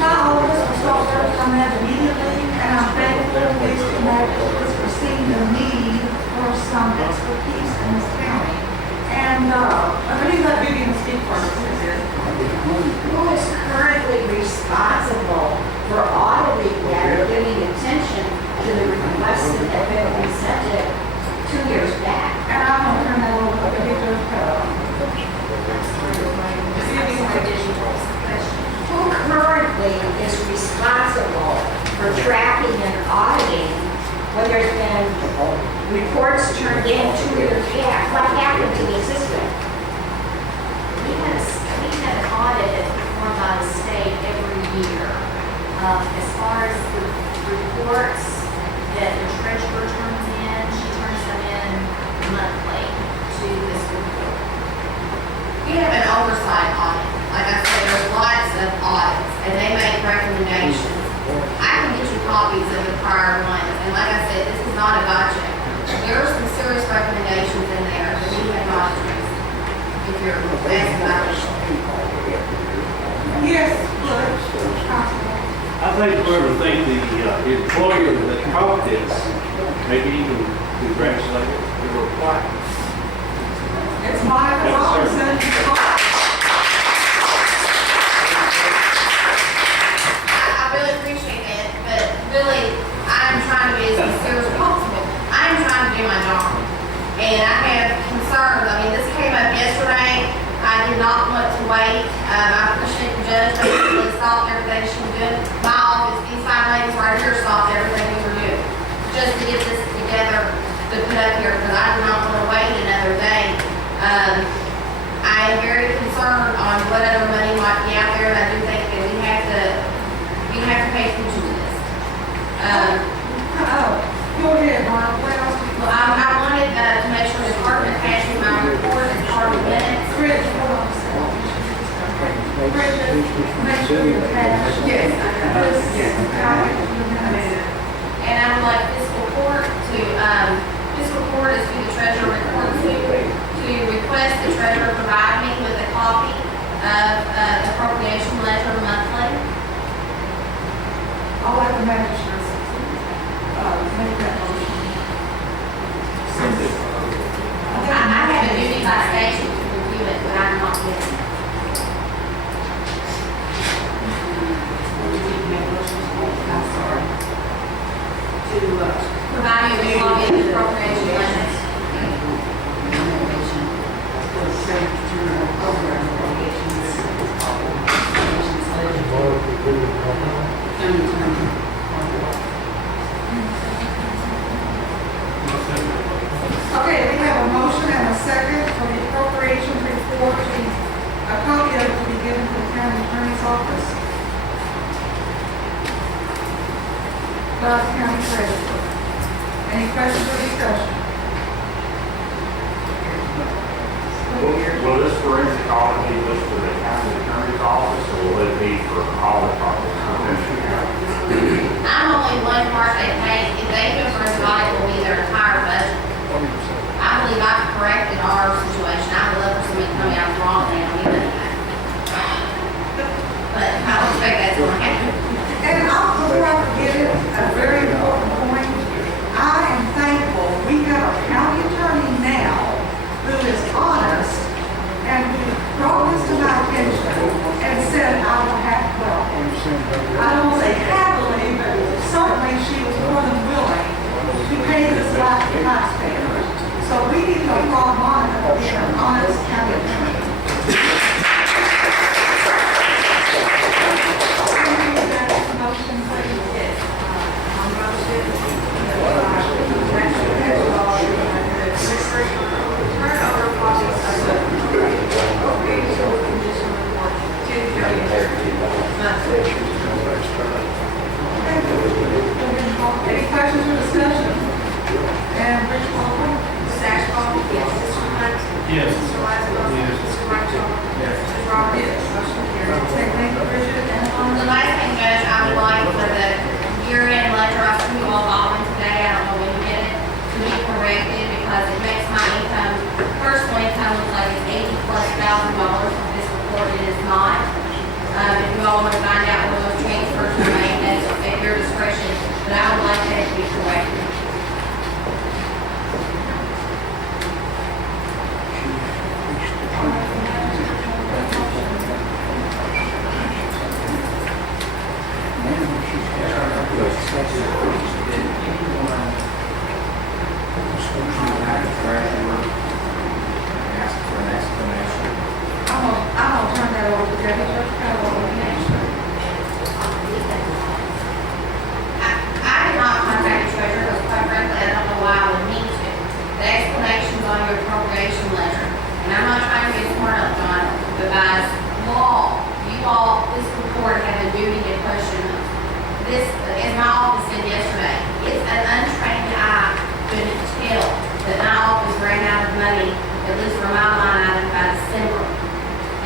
Not all of us will start working on that immediately, and I'm thankful this perceived a need for some expertise in this county. And let me let Vivian speak first. Who is currently responsible for auditing that or giving attention to the requests that have been presented 2 years back? And I'm going to turn that over to Victor. Who currently is responsible for tracking and auditing when there's been reports turned into, what happened to the assistant? We had an audit performed by the state every year. As far as the reports that the treasurer turns in, she turns them in monthly to this report. We have an oversight audit. Like I said, there's lots of audits, and they make recommendations. I can get you copies of the prior ones, and like I said, this is not a gotcha. There are some serious recommendations in there that we have not addressed. If you're asking about it. Yes, Butch. I think whoever think the employer that caught this, maybe even congratulate it, they were quiet. It's Michael Robinson. I really appreciate it, but really, I'm trying to be as sincere as possible. I'm trying to do my job. And I have concerns. I mean, this came up yesterday. I did not want to wait. I appreciate the judge basically stopped everything she was doing. My office, these five ladies right here stopped everything we were doing just to get this together to put up here because I did not want to wait another day. I am very concerned on what other money might be out there, and I do think that we have to pay attention to this. Go ahead, Mark. What else? I wanted to make sure the department passes my report as part of the minutes. Rich, hold on a second. Make sure you pass. Yes. And I would like fiscal court is who the treasurer reports to request the treasurer provide me with a copy of the appropriation ledger monthly. I'll let the magistrate make that motion. I have a duty by statute to review it, but I'm not getting it. I'm sorry. To, Provide me with a copy of the appropriation ledger. Okay, we have a motion and a second for the appropriations report, a copy of it to be given to the county attorney's office. County treasurer. Any questions or discussion? Will this forensic audit be just for the county attorney's office, or will it be for all departments? I'm only one part they pay. If they do for a audit, it will be their entire budget. I believe I've corrected our situation. I would love for somebody to tell me I was wrong and we done that. But I don't expect that's going to happen. And before I forget it, a very important point, I am thankful we have a county attorney now who is honest and who brought this to my attention and said I will have, well, I don't want to say happily, but certainly she was more than willing to pay this back to taxpayers. So we need to applaud Monica for being an honest county attorney. Motion, please. Yes. Turn over copies of the appropriation condition report to the county. Any questions or discussion? And Rich Baldwin? Mrs. Ashcroft? Yes. Mr. Hunt? Yes. Mr. Weisberg? Yes. Mr. Rachel? Yes. Mrs. Roby? Yes. Motion carries. Thank you, Bridget. And The last thing, Judge, I would like for the year-end ledger, I sent you all Baldwin today, I don't know when you get it, to be corrected because it makes my income, personal income look like it's $80,000 for this report. It is not. If you all want to find out where those transfers are made, that's at your discretion, but I would like that to be corrected. Ask for an explanation. I'm gonna turn that over to Debbie. I did not contact the treasurer because quite frankly, I don't know why I would need to. this, as my office did yesterday, it's an untrained eye could tell that my office ran out of money, at least for my line item, by December.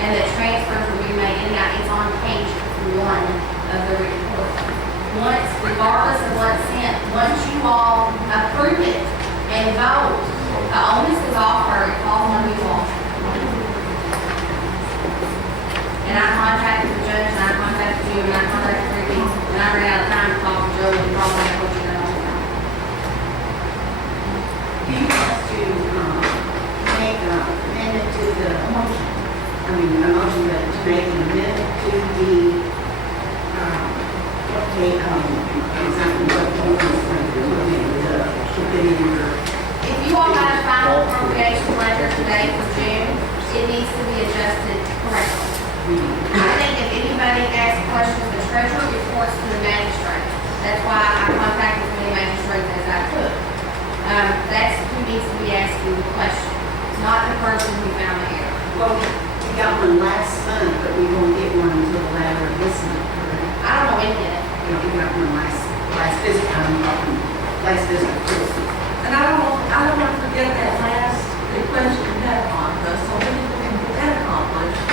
And that transfers will be made, and it's on page 1 of the report. Once, regardless of what's sent, once you all approve it and vote, the onus is off her, it falls on you all. And I contacted the judge, and I contacted you, and I contacted Rudy, and I ran out of time to talk to Joe and probably I told you that all the time. He wants to, make an amendment to the motion. I mean, a motion that to make an amendment to the, exactly what the motion is going to do, If you all got a final appropriation letter today for June, it needs to be adjusted correctly. I think if anybody asks questions, the treasurer reports to the magistrate. That's why I contacted the magistrate as I could. That's who needs to be asking the question, not the person who found the error. Well, we got one last month, but we won't get one until the latter of this month, correct? I don't know when yet. You know, we got one last visit, last visit. And I don't want to forget that last request you had on us, so we can get that accomplished.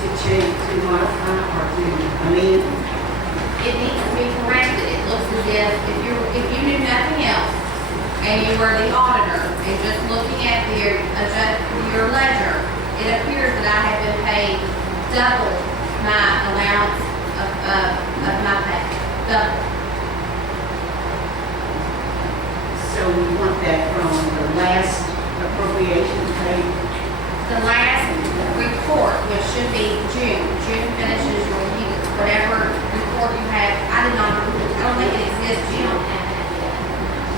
To change, to modify, or to amend. It needs to be corrected. It looks as if you knew nothing else and you were the auditor and just looking at your ledger, it appears that I have been paid double my allowance of my pay. Double. So we want that from the last appropriation paid. The last report, which should be June. June finishes your year. Whatever report you have, I don't think it exists. You don't have that yet.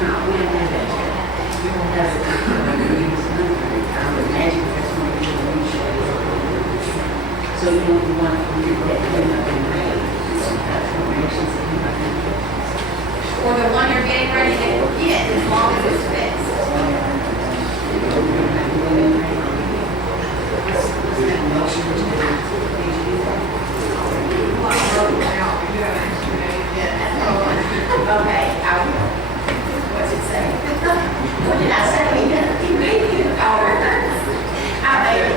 No, we don't have that yet. We won't have it. I would imagine that's going to be the initial. So you don't want to do that when nothing made. Some kind of appropriations that you might have. Or the one you're getting ready to get, as long as it's fixed. Okay, I will. What's it say? What did I say? You made it. I made it.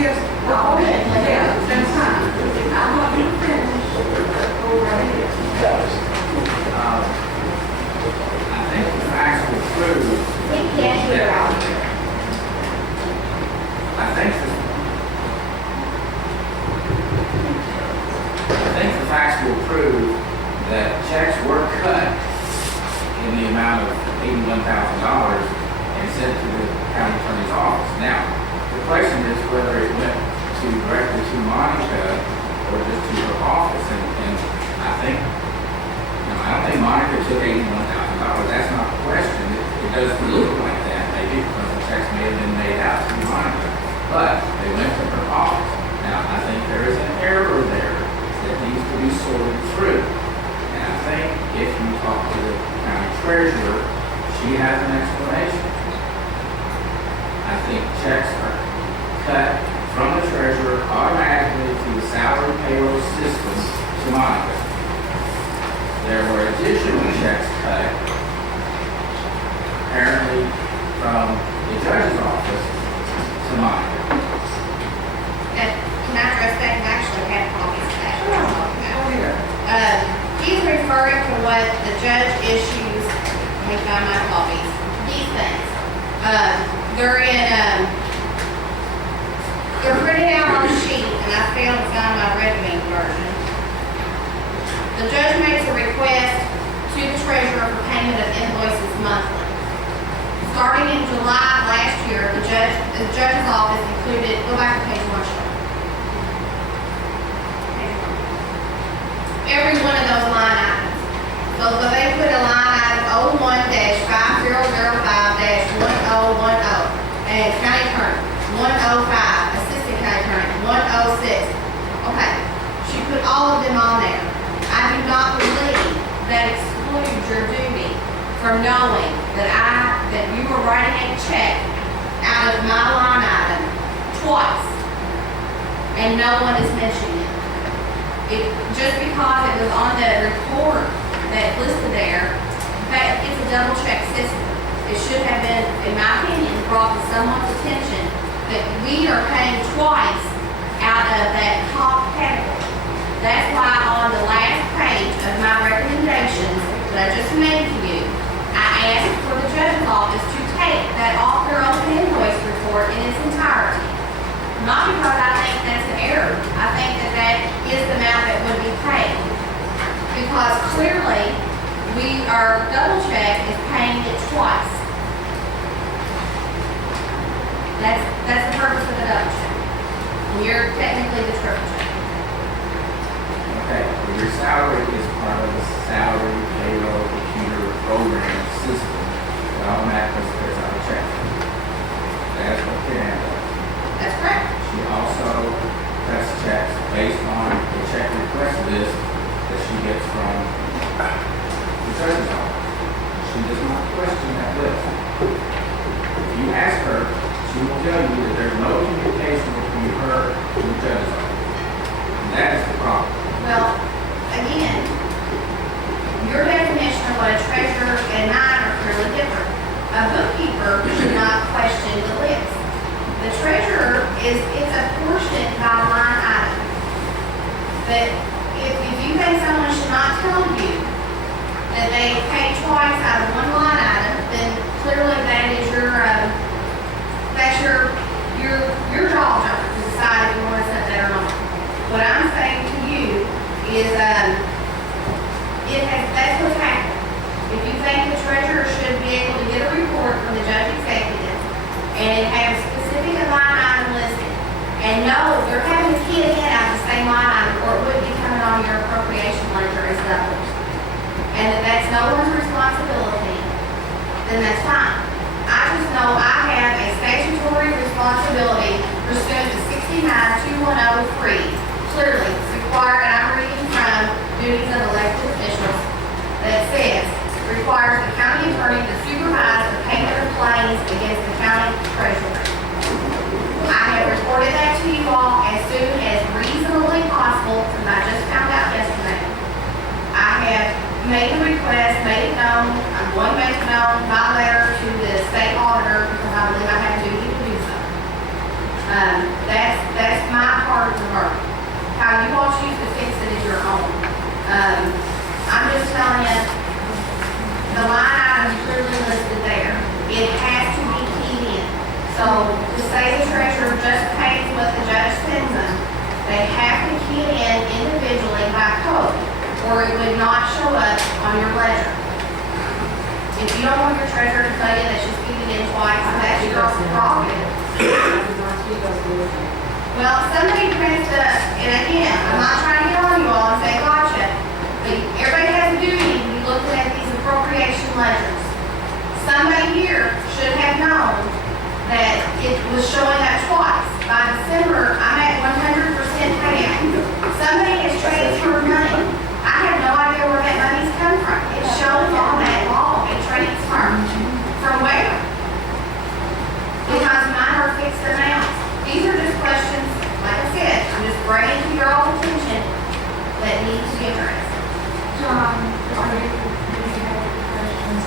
Yes, yeah, that's fine. I want you to finish. Go right ahead. I think the facts will prove. We can't hear out. I think the facts will prove that checks were cut in the amount of $81,000 and sent to the county attorney's office. Now, the question is whether it went directly to Monica or just to her office. And I think, I don't think Monica took $81,000. That's not the question. It doesn't look like that, maybe, because the checks may have been made out to Monica, but they went to her office. Now, I think there is an error there that needs to be sorted through. And I think if you talk to the county treasurer, she has an explanation. I think checks are cut from the treasurer automatically to the salary payroll system to Monica. There were additional checks cut, apparently from the judge's office to Monica. Can I address that? I actually have copies of that. Sure. He's referring to what the judge issues. Let me find my copies. These things. They're printed out on a sheet, and I failed to find my red wing version. The judge makes a request to the treasurer for payment of invoices monthly. Starting in July of last year, the judge's office included, go back to page 1, Sean. Every one of those line items. So they put a line item 01-5005-1010 and county attorney, 105, assistant county attorney, 106. Okay, she put all of them on there. I do not believe that excludes your duty from knowing that you were writing a check out of my line item twice. and no one is mentioning it. Just because it was on the report that listed there, that it's a double check system. It should have been, in my opinion, brought to someone's attention that we are paying twice out of that top category. That's why on the last page of my recommendations that I just made to you, I asked for the judge's office to take that off their open invoice report in its entirety. Not because I think that's an error. I think that that is the amount that would be paid. Because clearly, double check is paying it twice. That's the purpose of the double check. And you're technically the triple check. Okay, well, your salary is part of the salary payroll computer program system that automatically spits out a check. That's what Karen does. That's correct. She also cuts checks based on the check request list that she gets from the judge's office. She does not question that list. If you ask her, she will tell you that there's no communication between her and the judge's office. And that is the problem. Well, again, your definition of what a treasurer and mine are clearly different. A bookkeeper should not question the list. The treasurer it's apportioned by line item. But if you think someone should not tell you that they pay twice out of one line item, then clearly that is your job to decide if you want to set that or not. What I'm saying to you is that's what's happened. If you think the treasurer should be able to get a report from the judge executive and it has specific line item listed, and no, they're having to key it in out of the same line item or it would be coming on your appropriation ledger as doubles, and that's no one's responsibility, then that's fine. I just know I have a statutory responsibility pursuant to 69-2103, clearly required, and I'm reading from duties of elected officials, that says, requires the county attorney to supervise the payment of claims against the county treasurer. I have reported that to you all as soon as reasonably possible, since I just found out yesterday. I have made the request, made it known, I'm going to make it known by letter to the state auditor because I believe I have a duty to do so. That's my part of the work. How you all choose to fix it is your own. I'm just telling you, the line item is clearly listed there. It has to be keyed in. So to say the treasurer just pays what the judge sends them, they have to key it in individually by code, or it would not show up on your ledger. If you don't want your treasurer to tell you that she's keyed it in twice, that's your prerogative. Well, somebody prints and again, I'm not trying to get on you all and say gotcha, but everybody has a duty to be looking at these appropriation ledgers. Somebody here should have known that it was showing up twice. By December, I'm at 100% payout. Somebody has transferred money. I have no idea where that money's come from. It shows on that law, a transfer. From where? Because mine are fixed amounts. These are just questions, like I said, I'm just bringing to your all attention that need to be addressed. John, do you have any questions?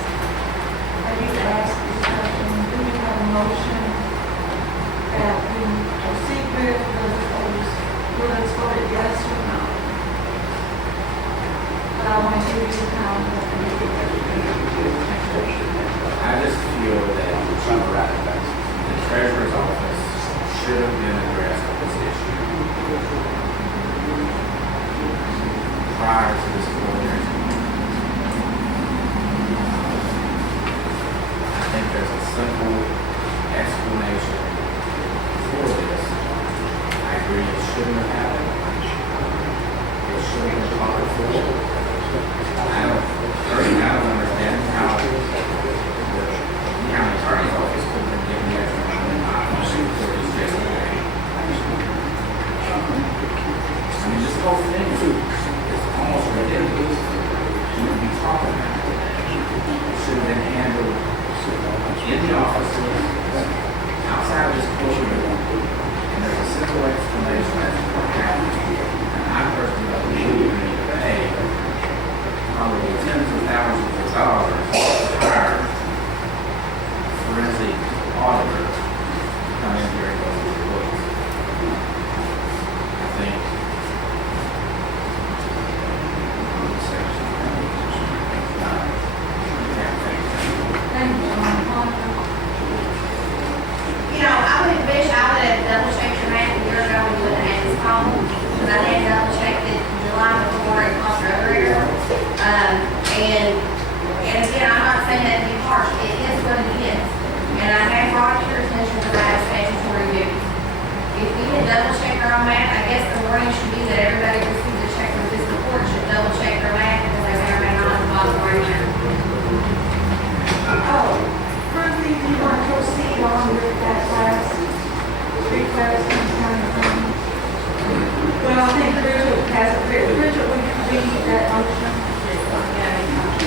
I need to ask this question. Do you have a motion that we proceed with the proposed, whether it's voted yes or no? But I want to hear you comment. I just feel that the treasurer's office should have been addressed with this issue prior to this preliminary. I think there's a simple explanation for this. I agree it shouldn't have happened. It should have been called for. I don't understand how the county attorney's office could have been given the extra money and not pushing for this yesterday. I mean, this whole thing is almost ridiculous. We would be talking about it today. It should have been handled in the office, outside of this courtroom, and there's a simple explanation. outside of statutory duty. If we had double checked our own math, I guess the warning should be that everybody who receives a check from fiscal court should double check their math, because they may or may not have bought the right amount. Oh, Rudy, do you want to proceed on with that last request from the county attorney? Well, I think Bridget has a, Bridget, would you read that motion?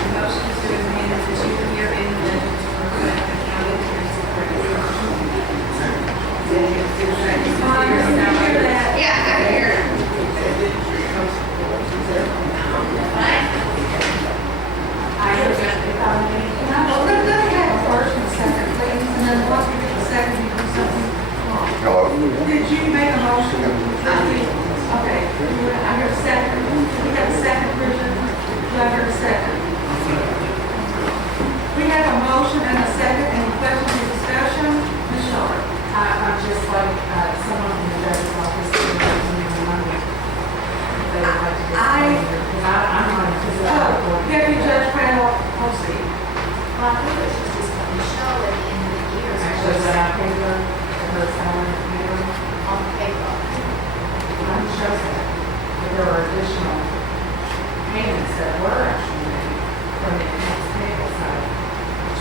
Motion to amend the year end budget to reflect the county attorney's report. Myers, did you hear that? Yeah, I can hear it. Well, let me have a first and a second, please, and then once we get the second, you do something. Hello? Did you make a motion? Okay, I heard a second. We have a second, Bridget. Do I hear a second? We have a motion and a second. Any questions or discussion? Ms. Shaw? I'm just like, someone from the judge's office, to give me the money. They would like to just, because I'm on a position. Deputy Judge Crandall, proceed. Well, I think it's just going to show at the end of the year. Actually, when I paid her salary, On the payroll. it shows that. But there were additional payments that were actually made from the accounts payable side.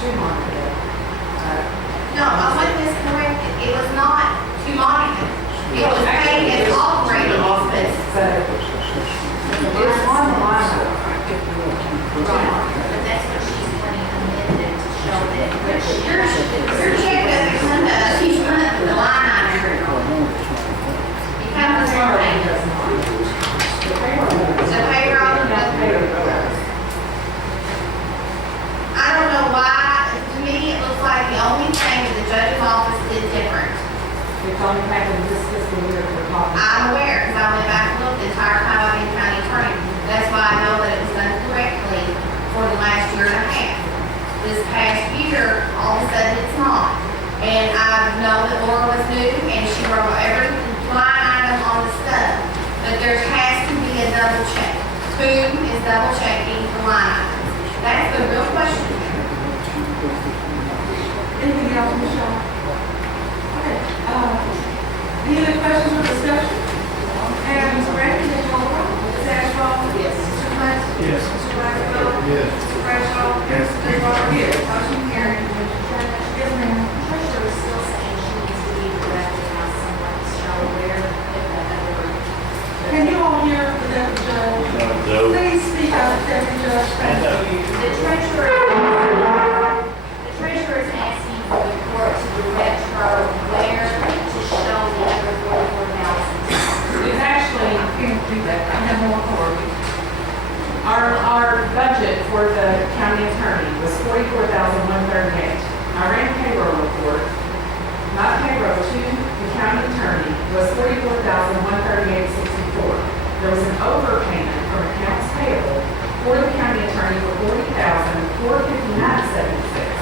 Two months ago. No, I wasn't miscorrected. It was not to Monica. It was paid as operating expenses. It's on the line. But that's what she's wanting amended to show that. Your check doesn't come to us each month with a line item. It comes as operating. The payroll. I don't know why, to me, it looks like the only thing that the judge's office did different. It's only happened this fiscal year we're talking. I'm aware, because I went back and looked the entire time I've been county attorney. That's why I know that it was done correctly for the last year and a half. This past year, all of a sudden, it's not. And I know that Laura was new, and she wrote every line item on the stuff. But there has to be a double check. Who is double checking the line items? That's the real question here. Anything else, Ms. Shaw? Okay, any other questions or discussion? And Ms. Rankin, did you call the roll? Ms. Ashcraft? Yes. Mr. Clement? Yes. Supervisor Phillips? Yes. Mr. Bradshaw? Yes. Ms. Walker? Yes. Motion carried. Yes, ma'am. Treasurer is still saying she needs to be directed by someone to show where if that ever. Can you all hear the deputy judge? No. Please speak up, deputy judge. Thank you. The treasurer is asking for the court to direct her where to show the other 44,000. It's actually, I can't do that, I have more authority. Our budget for the county attorney was $44,138. I ran payroll report, my payroll to the county attorney was $44,138.64. There was an overpayment from accounts payable for the county attorney for $40,459.76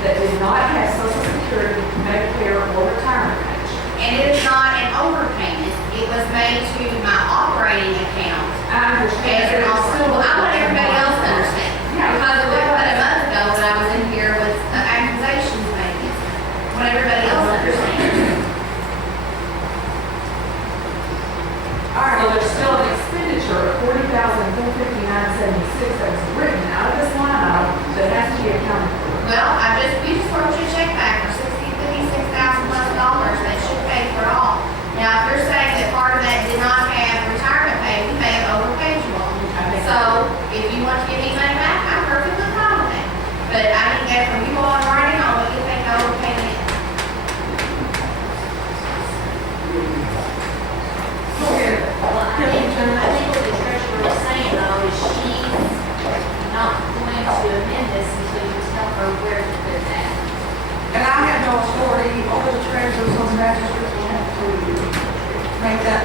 that did not have Social Security, Medicare, or retirement match. And it is not an overpayment. It was made to my operating account. I understand. As an offer. I want everybody else to understand. Yeah. Because it was about a month ago when I was in here with accusations made against me. I want everybody else to understand. All right. So there's still an expenditure of $40,459.76 that was written out of this line item that has to be accounted for. Well, we just wrote you a check back for $56,000 plus that should pay for it all. Now, if you're saying that part of that did not have retirement pay, we may have overpaid you all. So, if you want to give me money back, I'm perfectly fine with that. But I need that from you all in writing on what you think I overpaid it. Well, I think what the treasurer is saying though is she's not going to amend this until you tell her where to put that. And I have no authority over the treasurers or the magistrates will have to make that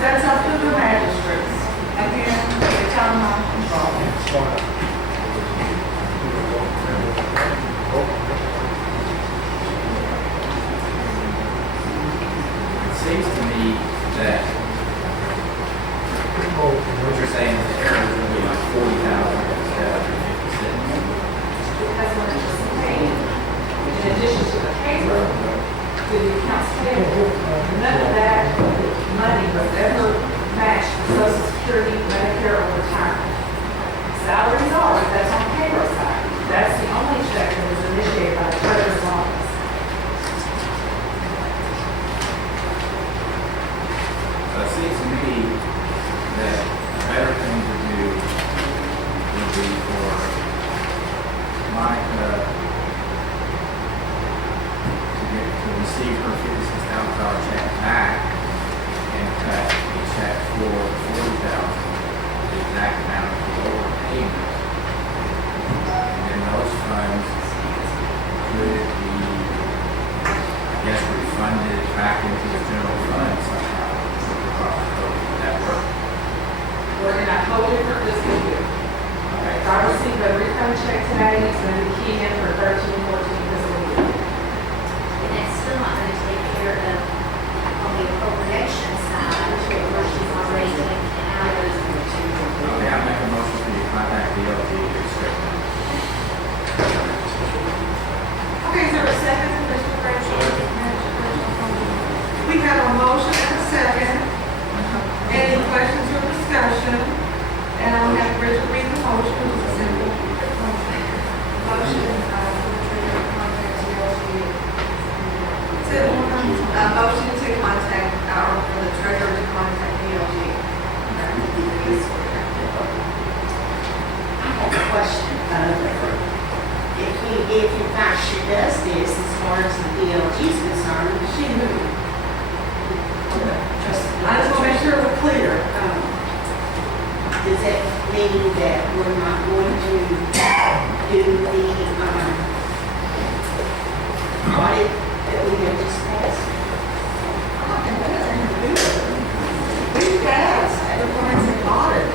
That's up to the magistrates. Again, it's out of my control. It seems to me that what you're saying is the error is going to be like 40,000 instead of 56. Because when it was paid, in addition to the payroll, to the accounts payable, none of that money was ever matched for Social Security, Medicare, or retirement. Salaries are, but that's on the payroll side. That's the only check that was initiated by the treasurer's office. So it seems to me that a better thing to do would be for Monica to receive her $56,000 check back and cut a check for $40,000, the exact amount of the overpayment. And then those funds could be, I guess, refunded back into the general fund somehow. Would that work? We're in a whole different fiscal year. Okay. If I receive a refund check today, it's going to be keyed in for 13, 14 fiscal year. And it's still not going to take care of, on the appropriation side, where she's already taken out of. Okay, I'll make a motion for you to contact DOT to restrict them. Okay, is there a second to Mr. Bradshaw? We have a motion and a second. Any questions or discussion? And I'll have Bridget read the motion, which is simple. Motion, A motion to contact, for the treasurer to contact DOT. I have a question. If in fact she does this, as far as the DLG is concerned, she moved. I just want to make sure we're clear. Does that mean that we're not going to do the audit that we have just passed? We passed the forensic audit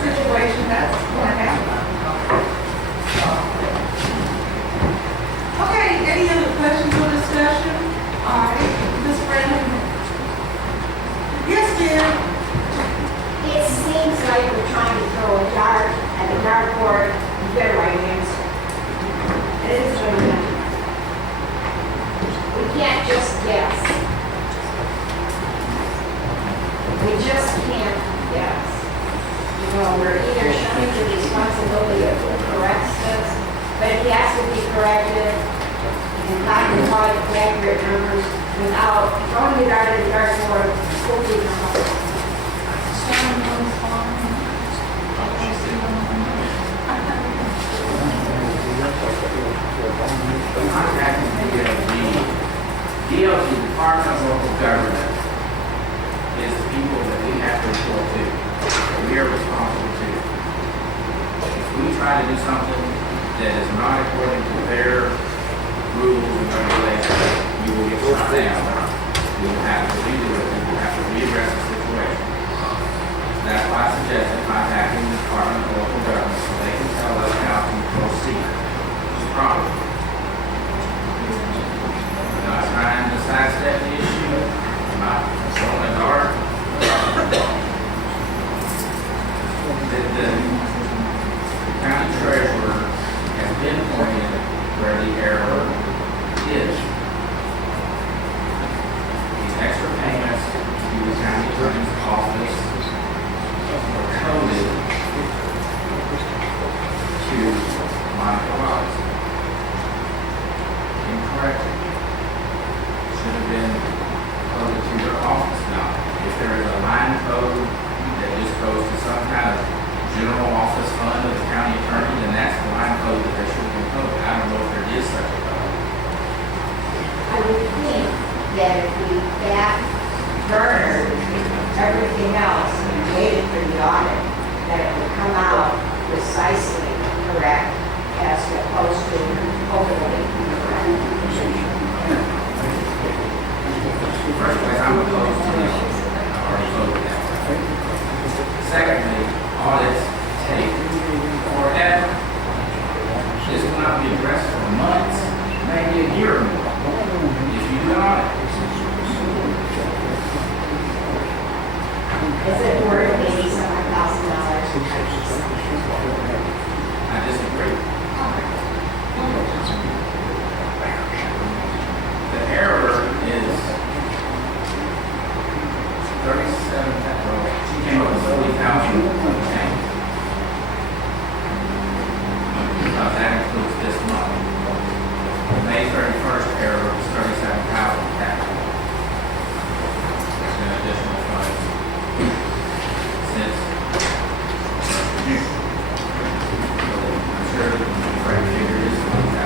situation, that's going to happen. Okay, any other questions or discussion? All right, Ms. Brandon. Yes, dear. It seems like we're trying to throw a dart at the dartboard and get a right answer. It is really not. We can't just guess. We just can't guess. You know, we're either showing the responsibility of who corrects us, but it has to be corrected and not provide accurate numbers without throwing the dart at the dartboard, hoping to Contacting DOT, Department of Local Government, is the people that we have to report to, that we are responsible to. If we try to do something that is not according to their rules and regulations, you will get shut down. We will have to redo it, we will have to readdress the situation. That's why I suggested contacting the Department of Local Government so they can tell us how to proceed properly. I'm not trying to sidestep the issue, I'm not throwing a dart. correct as opposed to overly. First place, I'm opposed to this. I already voted that way. Secondly, audits take forever. This will not be addressed for months, maybe a year or more. If you do an audit, Is it worth $87,000? I disagree. The error is 37, she came up with 40,000 change. That includes this month. The May 31st error was 37,000 tax. There's an additional funds since June. So I'm sure the correct figure is 40,000.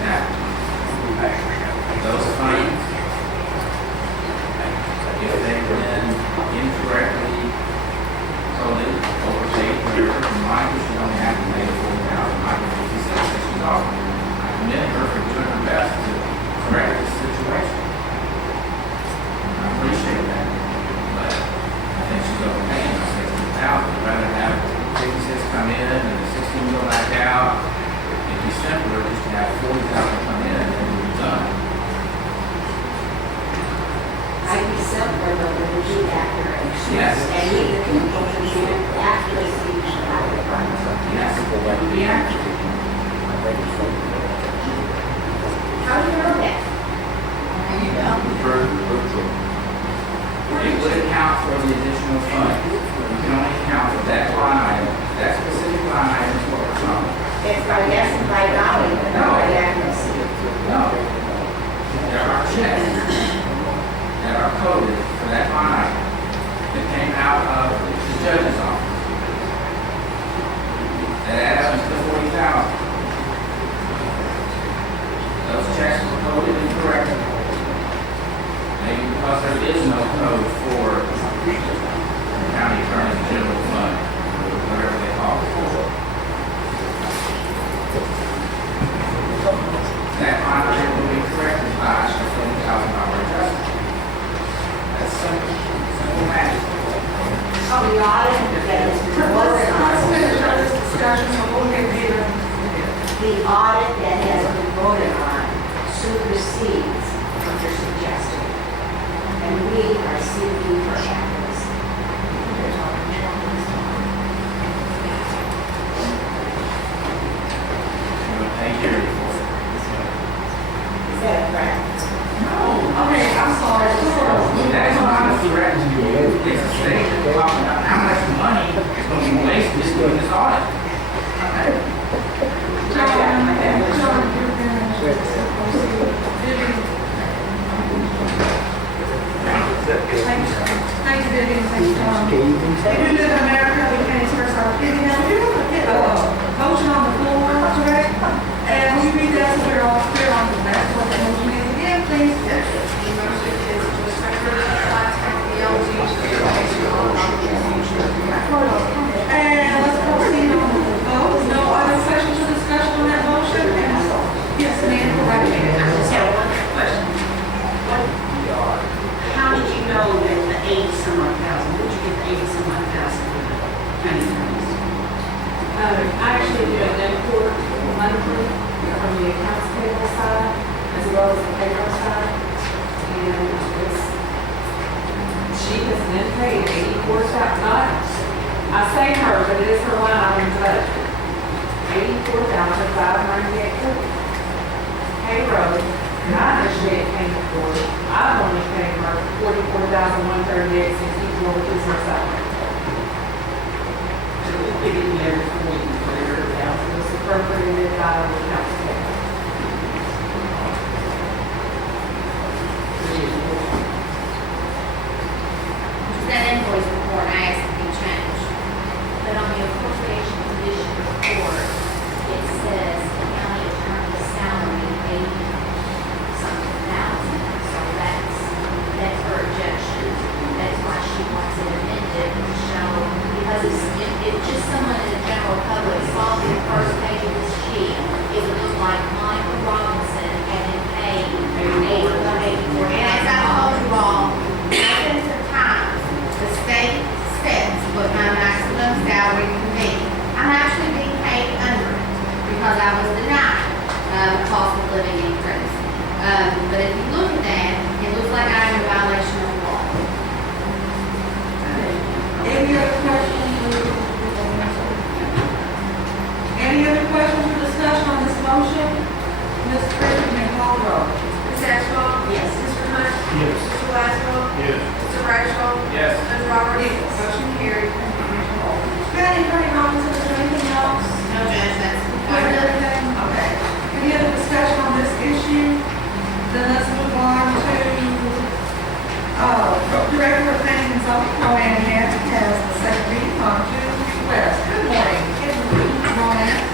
Now, those funds, if they've been incorrectly coded, overpaid, whatever, mine should only have to pay $40,000, mine was $56,000. I commend her for doing her best to correct this situation. I appreciate that, but I think she's overpaying by $16,000. I'd rather have 56 come in and the 16 go back out. It'd be simpler just to have 40,000 come in and then we'll be done. I'd be simpler, but it would be accurate. Yes. And we the people can do accuracy and accurate. Yes, it would be accurate. How do you know that? It would account for the additional funds. You can only account for that line item. That specific line item is what we're talking about. It's by guess and by dollar, but not by accuracy. No. There are checks that are coded for that line item that came out of the judge's office. That add up to the 40,000. Those checks were coded incorrectly. Maybe because there is no code for the county attorney's general fund, or whatever they call it. That line item will be corrected by a $40,000 adjustment. That's simple math. Oh, the audit that is voted on. Let's finish on this discussion, so we'll get here. The audit that has been voted on supersedes what you're suggesting. And we are seeking for accuracy. Thank you for it. Is that a threat? No. Okay, I'm sorry. That is not a threat to you. It's a statement talking about how much money is going to be wasted doing this audit. Thank you, Vivian. Thank you, John. They do live in America, we can't express our opinion. Now, we don't get a motion on the floor, correct? And will you read that so we're all clear on that, what the motion is again, please? The motion is to separate the contact the LG information on And let's proceed on the vote. No other questions or discussion on that motion? Yes, ma'am, correct. I just have one question. How did you know that the 80-some-odd thousand, did you get the 80-some-odd thousand for the county attorneys? I actually do an import monthly from the accounts payable side as well as the payroll side. And it's, she has been paid 84,000, not, I say her, but it is her line item budget. 84,598. Payroll, and I initiated payment for it. I've only paid her 44,138.64, which is her salary. We didn't get it for you, It was appropriated by the accounts payable. That invoice report, I asked to be changed. But on the appropriation condition report, it says the county attorney's salary 80-something thousand. So that's her objection. That's why she wants it amended motion. Ms. Pritchard, you may call the roll. Ms. Ashcraft? Yes. Mr. Hunt? Yes. Mr. Glasgow? Yes. Mr. Bradshaw? Yes. Ms. Roberts? Motion carried. Patty, Attorney Robinson, is there anything else? No, Judge, that's. Covered everything? Okay. Any other discussion on this issue? Then let's move on to, Director of Planning and Zoning, Roanne has the second reading on June request. Good morning. Good morning, Roanne.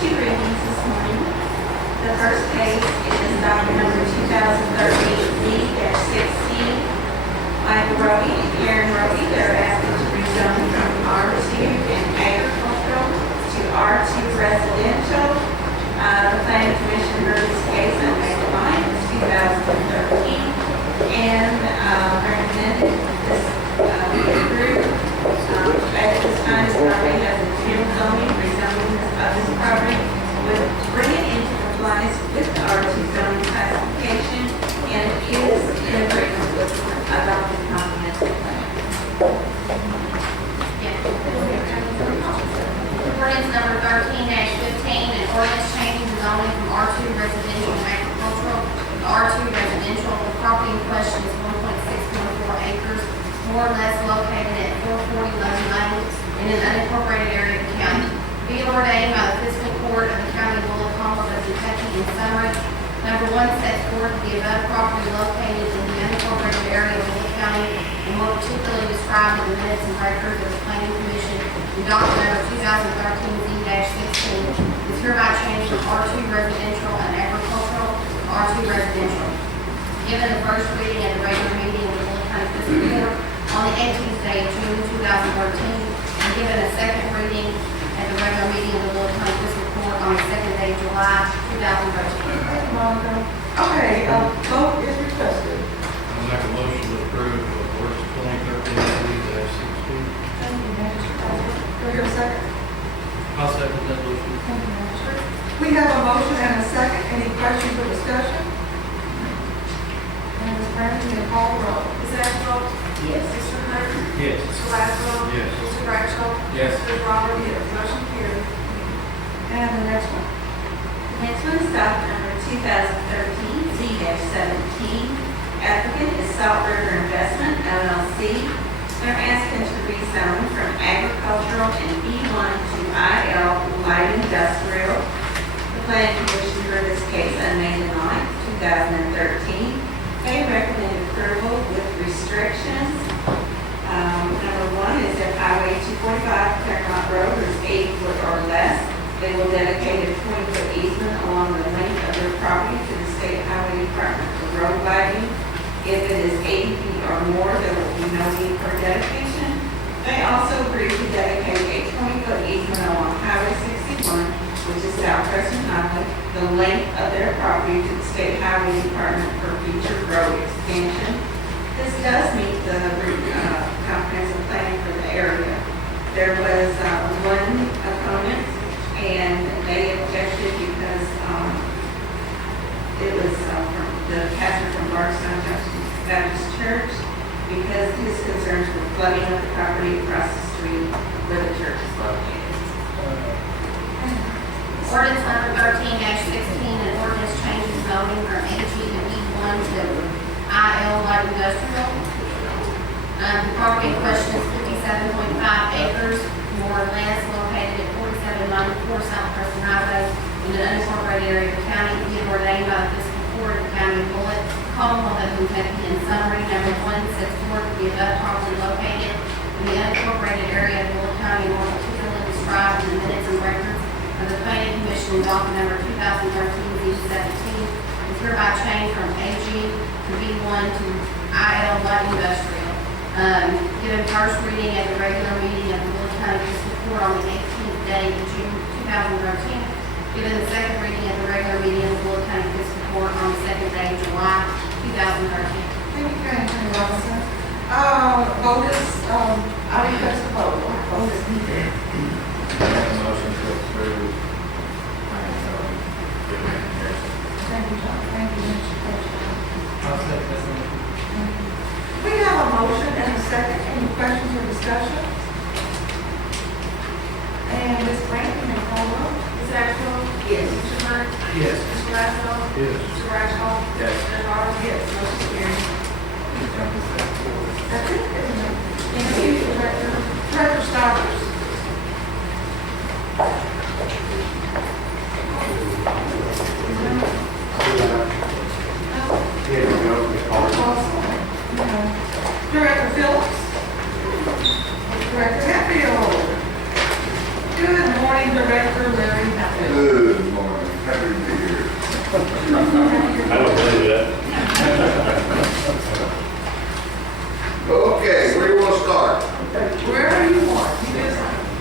Two readings this morning. The first case is document number 2013-Z-16. Michael Roby and Karen Roby, they're asking to rezone from R2 and agricultural to R2 residential. The planning commission heard this case on May 9th, 2013, and recommended this be approved. At this time, this property has a field zoning, rezoning of this property would bring it into compliance with the R2 zoning classification, and it is in agreement with adopted comprehensive plan. Ordinance number 13-15, an ordinance changing the zoning from R2 residential and agricultural to R2 residential. The property in question is 1.614 acres, more or less located at 440 Levy Lane in an unincorporated area of the county. Be it ordained by the Fiscal Court of the County of Bullitt, Commonwealth of Kentucky in summary. Number 1 sets forth the above property located in the unincorporated area of Bullitt County and more particularly described in the minutes and records of the Planning Commission in document number 2013-Z-16 is hereby changed from R2 residential and agricultural to R2 residential. Given the first reading at the regular meeting of the Bullitt County Fiscal Court on the 18th day of June 2013, and given a second reading at the regular meeting of the Bullitt County Fiscal Court on the 2nd day of July 2013. Thank you, Monica. Okay, vote is requested. I'll make a motion to approve ordinance 2013-Z-16. Thank you, Magistrate. Do we have a second? I'll second that motion. Thank you, Magistrate. We have a motion and a second. Any questions or discussion? And Ms. Brandon, you may call the roll. Ms. Ashcraft? Yes. Mr. Hunt? Yes. Mr. Glasgow? Yes. Mr. Bradshaw? Yes. Ms. Roberts? Motion carried. And the next one. Next one is document number 2013-Z-17. Applicant is Salt River Investment, LLC. They're asking to rezone from agricultural and B1 to IL light industrial. The planning commission heard this case on May 9th, 2013. They recommend approval with restrictions. Number 1 is if Highway 245 Claremont Road is 80 foot or less, they will dedicate a 20-foot easement along the length of their property to the State Highway Department for road widening. If it is 80 feet or more, there will be no need for dedication. They also agreed to dedicate a 20-foot easement along Highway 61, which is South Crescent Highway, the length of their property to the State Highway Department for future road expansion. This does meet the comprehensive plan for the area. There was one opponent, and they objected because it was from the pastor from Bardstown Baptist Church, because his concerns were flooding of the property across the street where the church is located. Ordinance number 13-16, an ordinance changing zoning from AG to B1 to IL light industrial. The property in question is 57.5 acres, more or less, located at 4794 South Crescent Highway in an unincorporated area of the county, being ordained by the Fiscal Court of the County of Bullitt, Commonwealth of Kentucky. In summary, number 1 sets forth the above property located in the unincorporated area of Bullitt County, more particularly described in the minutes and records of the Planning Commission in document number 2013-Z-17, is hereby changed from AG to B1 to IL light industrial. Given first reading at the regular meeting of the Bullitt County Fiscal Court on the 18th day of June 2013, given the second reading at the regular meeting of the Bullitt County Fiscal Court on the 2nd day of July 2013. Thank you, Attorney Robinson. Vote is, I request a vote. Vote is needed. Motion to approve. Thank you, John. Thank you, Mr. President. I'll second that motion. We have a motion second. Any questions or discussion? And Ms. Grant, you may call roll. Ms. Axel? Yes. Mr. Burke? Yes. Mr. Laszlo? Yes. Mr. Bradshaw? Yes. Mr. Carr? Yes. Motion carries. That's it. Thank you, Director Stivers. Director Phillips. Director Hatfield. Good morning, Director Larry Hatfield. Good morning, happy to be here. I don't believe that. Okay, where do you want to start? Wherever you want.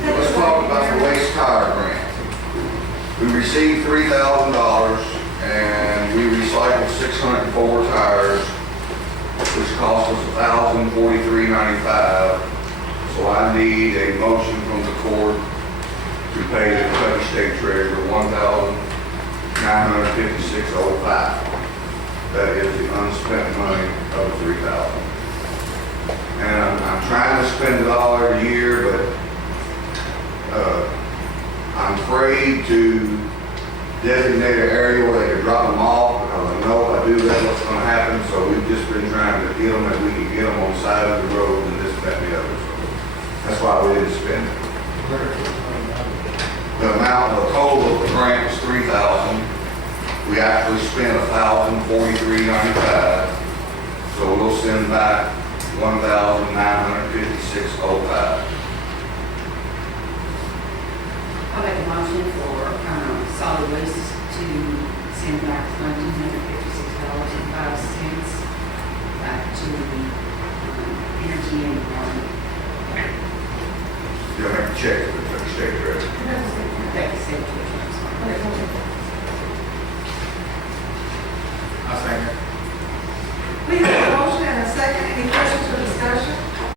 Let's talk about the waste tire grant. We received $3,000 and we recycled 604 tires, which cost us $1,043.95. So I need a motion from the court to pay the Kentucky State Treasurer $1,956.05. That is the unspent money of $3,000. And I'm trying to spend it all every year, but I'm afraid to designate an area where they can drop them off, because I know if I do that, what's going to happen. So we've just been trying to get them, if we can get them on the side of the road and this, that, and the other. So that's why we didn't spend it. The amount, the total of the grant was $3,000. We actually spent $1,043.95. So we'll send back $1,956.05. I'll make a motion for solid waste to send back $1,956.05 back to the energy and environment. You'll have to check with the state treasurer. That's the same.